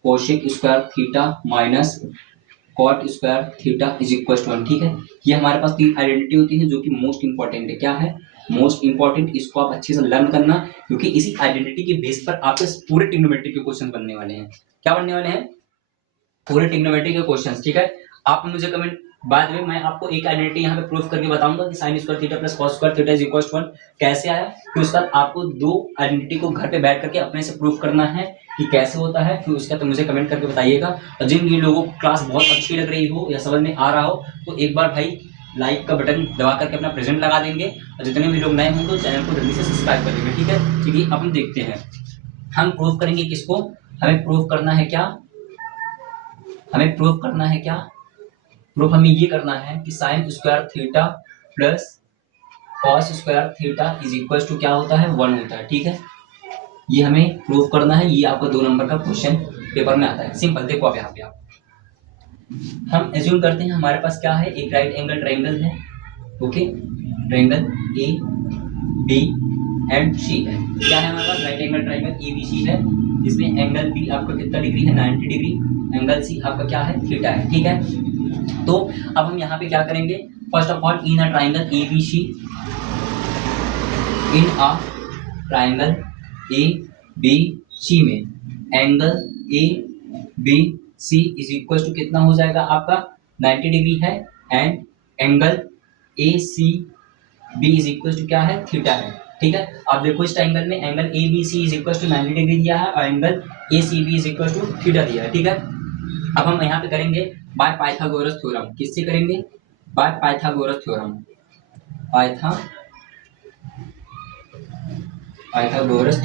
cosec square theta minus cot square theta is equal to 1, ठीक है। ये हमारे पास 3 आइडेंटिटी होती है जो कि मोस्ट इंपॉर्टेंट है, क्या है मोस्ट इंपॉर्टेंट, इसको आप अच्छे से लर्न करना, क्योंकि इसी आइडेंटिटी के बेस पर आपके पूरे ट्रिग्नोमेट्री के क्वेश्चन बनने वाले हैं। क्या बनने वाले हैं, पूरे ट्रिग्नोमेट्री के क्वेश्चंस, ठीक है। आप मुझे कमेंट, बाद में मैं आपको एक आइडेंटिटी यहाँ पे प्रूफ करके बताऊंगा कि sine square theta plus cos square theta is equal to 1 कैसे आया, फिर उसके बाद आपको 2 आइडेंटिटी को घर पे बैठ करके अपने से प्रूफ करना है कि कैसे होता है, फिर उसका तो मुझे कमेंट करके बताइएगा। और जिन भी लोगों को क्लास बहुत अच्छी लग रही हो या समझ में आ रहा हो तो एक बार भाई लाइक का बटन दबा करके अपना प्रेजेंट लगा देंगे, और जितने भी लोग नए होंगे तो चैनल को जल्दी से सब्सक्राइब कर देंगे, ठीक है। चलिए अब हम देखते हैं, हम प्रूफ करेंगे किसको, हमें प्रूफ करना है क्या, हमें प्रूफ करना है क्या, प्रूफ हमें ये करना है कि sine square theta plus cos square theta is equal to क्या होता है 1 होता है, ठीक है। ये हमें प्रूव करना है। ये आपका 2 नंबर का क्वेश्चन पेपर में आता है। सिंपल, देखो अब यहाँ पे आप हम एज्यूम करते हैं हमारे पास क्या है, एक राइट एंगल ट्राइंगल है। Okay, triangle A B and C है। क्या है हमारे पास, right angle triangle A B C है, जिसमें एंगल बी आपका कितना डिग्री है, 90 डिग्री। एंगल सी आपका क्या है, थीटा है। ठीक है, तो अब हम यहाँ पे क्या करेंगे, first of all in a triangle A B C, in a triangle A B C में angle A B C is equal to कितना हो जाएगा आपका, 90 डिग्री है, and angle A C B is equal to क्या है, theta है। ठीक है, अब देखो इस ट्राइंगल में angle A B C is equal to 90 degree दिया है और angle A C B is equal to theta दिया है। ठीक है, अब हम यहाँ पे करेंगे बाय पाइथागोरस थ्योरम। किससे करेंगे, by Pythagoras theorem. Pythagoras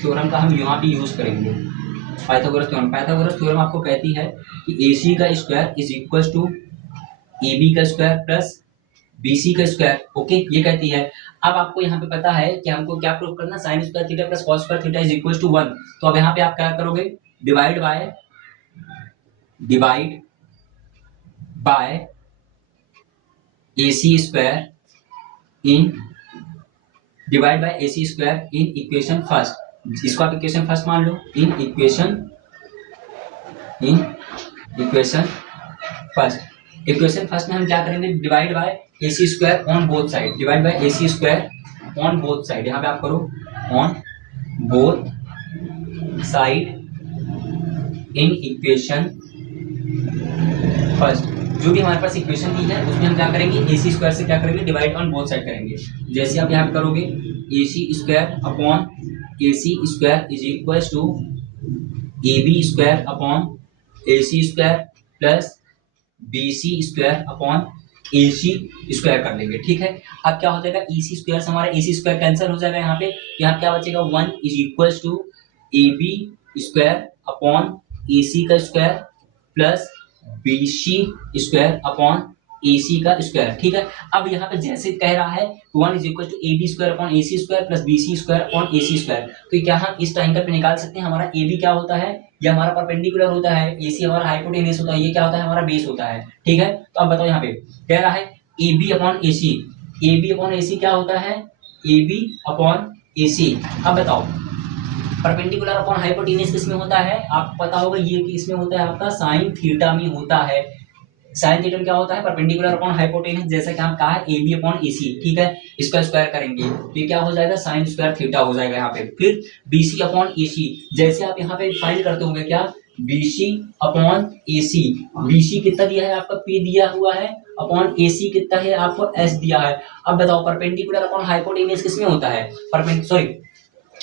theorem का हम यहाँ पे यूज करेंगे। पाइथागोरस थ्योरम आपको कहती है कि AC का square is equal to AB का स्क्वायर प्लस BC का स्क्वायर। ओके, ये कहती है। अब आपको यहाँ पे पता है कि हमको क्या प्रूव करना, sine square theta plus cos square theta is equal to 1। तो अब यहाँ पे आप क्या करोगे, divide by AC square in equation first. इसको आप इक्वेशन फर्स्ट मान लो, इन इक्वेशन फर्स्ट में हम क्या करेंगे, divide by AC square on both side. यहाँ पे आप करो on both side in equation first. जो भी हमारे पास इक्वेशन दी है उसमें हम क्या करेंगे, AC स्क्वायर से क्या करेंगे, डिवाइड ऑन बोथ साइड करेंगे। जैसे आप यहाँ करोगे AC square upon AC square is equal to AB square upon AC square plus BC square upon AC square कर लेंगे। ठीक है, अब क्या हो जाएगा, EC स्क्वायर से हमारा AC स्क्वायर कैंसिल हो जाएगा। यहाँ क्या बचेगा, 1 is equal to AB square upon AC का square plus BC square upon AC का स्क्वायर। ठीक है, अब यहाँ पे जैसे कह रहा है 1 is equal to AB square upon AC square plus BC square upon AC square, तो क्या हम इस ट्रायंगल पे निकाल सकते हैं। हमारा AB क्या होता है, ये हमारा परपेंडिकुलर होता है, AC हमारा हाइपोटेन्यूस होता है, ये क्या होता है, हमारा बेस होता है। ठीक है, तो अब बताओ यहाँ पे कह रहा है AB अपॉन AC क्या होता है, AB अपॉन AC। अब बताओ परपेंडिकुलर अपॉन हाइपोटेन्यूस किस में होता है, आपको पता होगा, ये किस में होता है, आपका साइन थीटा में होता है। साइन थीटा क्या होता है, परपेंडिकुलर अपॉन हाइपोटेन्यूस, जैसा कि हम कहा है AB अपॉन AC। ठीक है, इसका स्क्वायर करेंगे तो क्या हो जाएगा, साइन स्क्वायर थीटा हो जाएगा यहाँ पे। फिर BC अपॉन AC, जैसे आप यहाँ पे फाइंड करते होंगे क्या, BC अपॉन AC। BC कितना दिया है आपका, P दिया हुआ है, अपॉन AC कितना है आपको, S दिया है। अब बताओ परपेंडिकुलर अपॉन हाइपोटेन्यूस किस में होता है,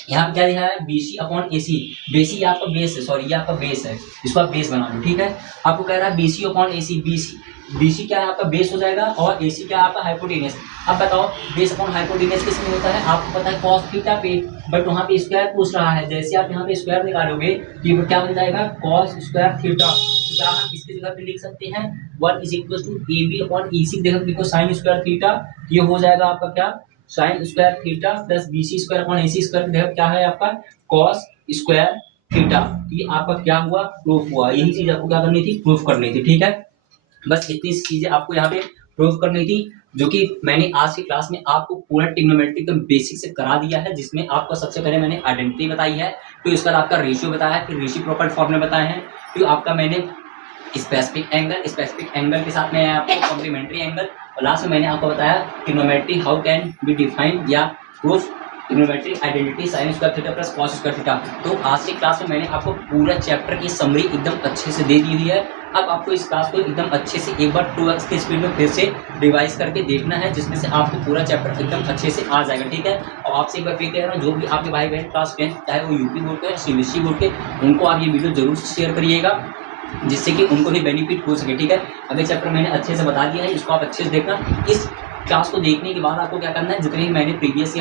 यहाँ पे क्या लिखा है, BC अपॉन AC। BC ये आपका बेस है, सॉरी ये आपका बेस है, इसको आप बेस बना लो। ठीक है, आपको कह रहा है BC अपॉन AC। BC क्या है आपका बेस हो जाएगा और AC क्या है आपका हाइपोटेन्यूस। अब बताओ बेस अपॉन हाइपोटेन्यूस किस में होता है, आपको पता है कॉस थीटा पे, बट वहाँ पे स्क्वायर पूछ रहा है। जैसे आप यहाँ पे स्क्वायर निकालोगे तो क्या बन जाएगा, कॉस स्क्वायर थीटा। तो क्या हम इसकी जगह पे लिख सकते हैं, 1 is equal to AB upon EC। देखो साइन स्क्वायर थीटा, ये हो जाएगा आपका क्या, sine square theta plus BC square upon AC square देखो क्या है आपका, कॉस स्क्वायर थीटा। ये आपका क्या हुआ, प्रूफ हुआ। यही चीज आपको क्या करनी थी, प्रूफ करनी थी। ठीक है, बस इतनी चीजें आपको यहाँ पे प्रूफ करनी थी, जो कि मैंने आज की क्लास में आपको पूरा ट्रिग्नोमेट्री एकदम बेसिक से करा दिया है, जिसमें आपको सबसे पहले मैंने आइडेंटिटी बताई है, फिर उसके बाद आपका रेशियो बताया है, फिर रेसिप्रोकल फॉर्मूले बताए हैं, फिर आपका मैंने स्पेसिफिक एंगल के साथ में आपको कॉम्प्लीमेंट्री एंगल, और लास्ट में मैंने आपको बताया trigonometry how can be defined या proof trigonometry identity sine square theta plus cos square theta. तो आज की क्लास में मैंने आपको पूरा चैप्टर की समरी एकदम अच्छे से दे दी हुई है। अब आपको इस क्लास को एकदम अच्छे से एक बार 2x की स्पीड में फिर से रिवाइज करके देखना है, जिसमें से आपको पूरा चैप्टर एकदम अच्छे से आ जाएगा। ठीक है, और आपसे एक बार फिर कह रहा हूँ, जो भी आपके भाई बहन क्लास 10 चाहे वो यूपी बोर्ड के CBSE बोर्ड के, उनको आप ये वीडियो जरूर शेयर करिएगा, जिससे कि उनको भी बेनिफिट हो सके। ठीक है, अगले चैप्टर मैंने अच्छे से बता दिया है, इसको आप अच्छे से देखना। इस क्लास को देखने के बाद आपको क्या करना है, जितने मैंने प्रीवियस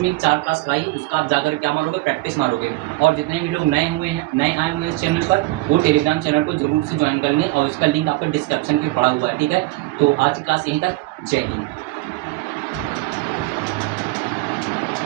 में 4 क्लास कराई, उसका आप जाकर क्या मारोगे, प्रैक्टिस मारोगे। और जितने भी लोग नए आए हुए हैं इस चैनल पर, वो टेलीग्राम चैनल को जरूर से ज्वाइन कर लें, और उसका लिंक आपको डिस्क्रिप्शन में पड़ा हुआ है। ठीक है, तो आज की क्लास यहीं तक, जय हिंद।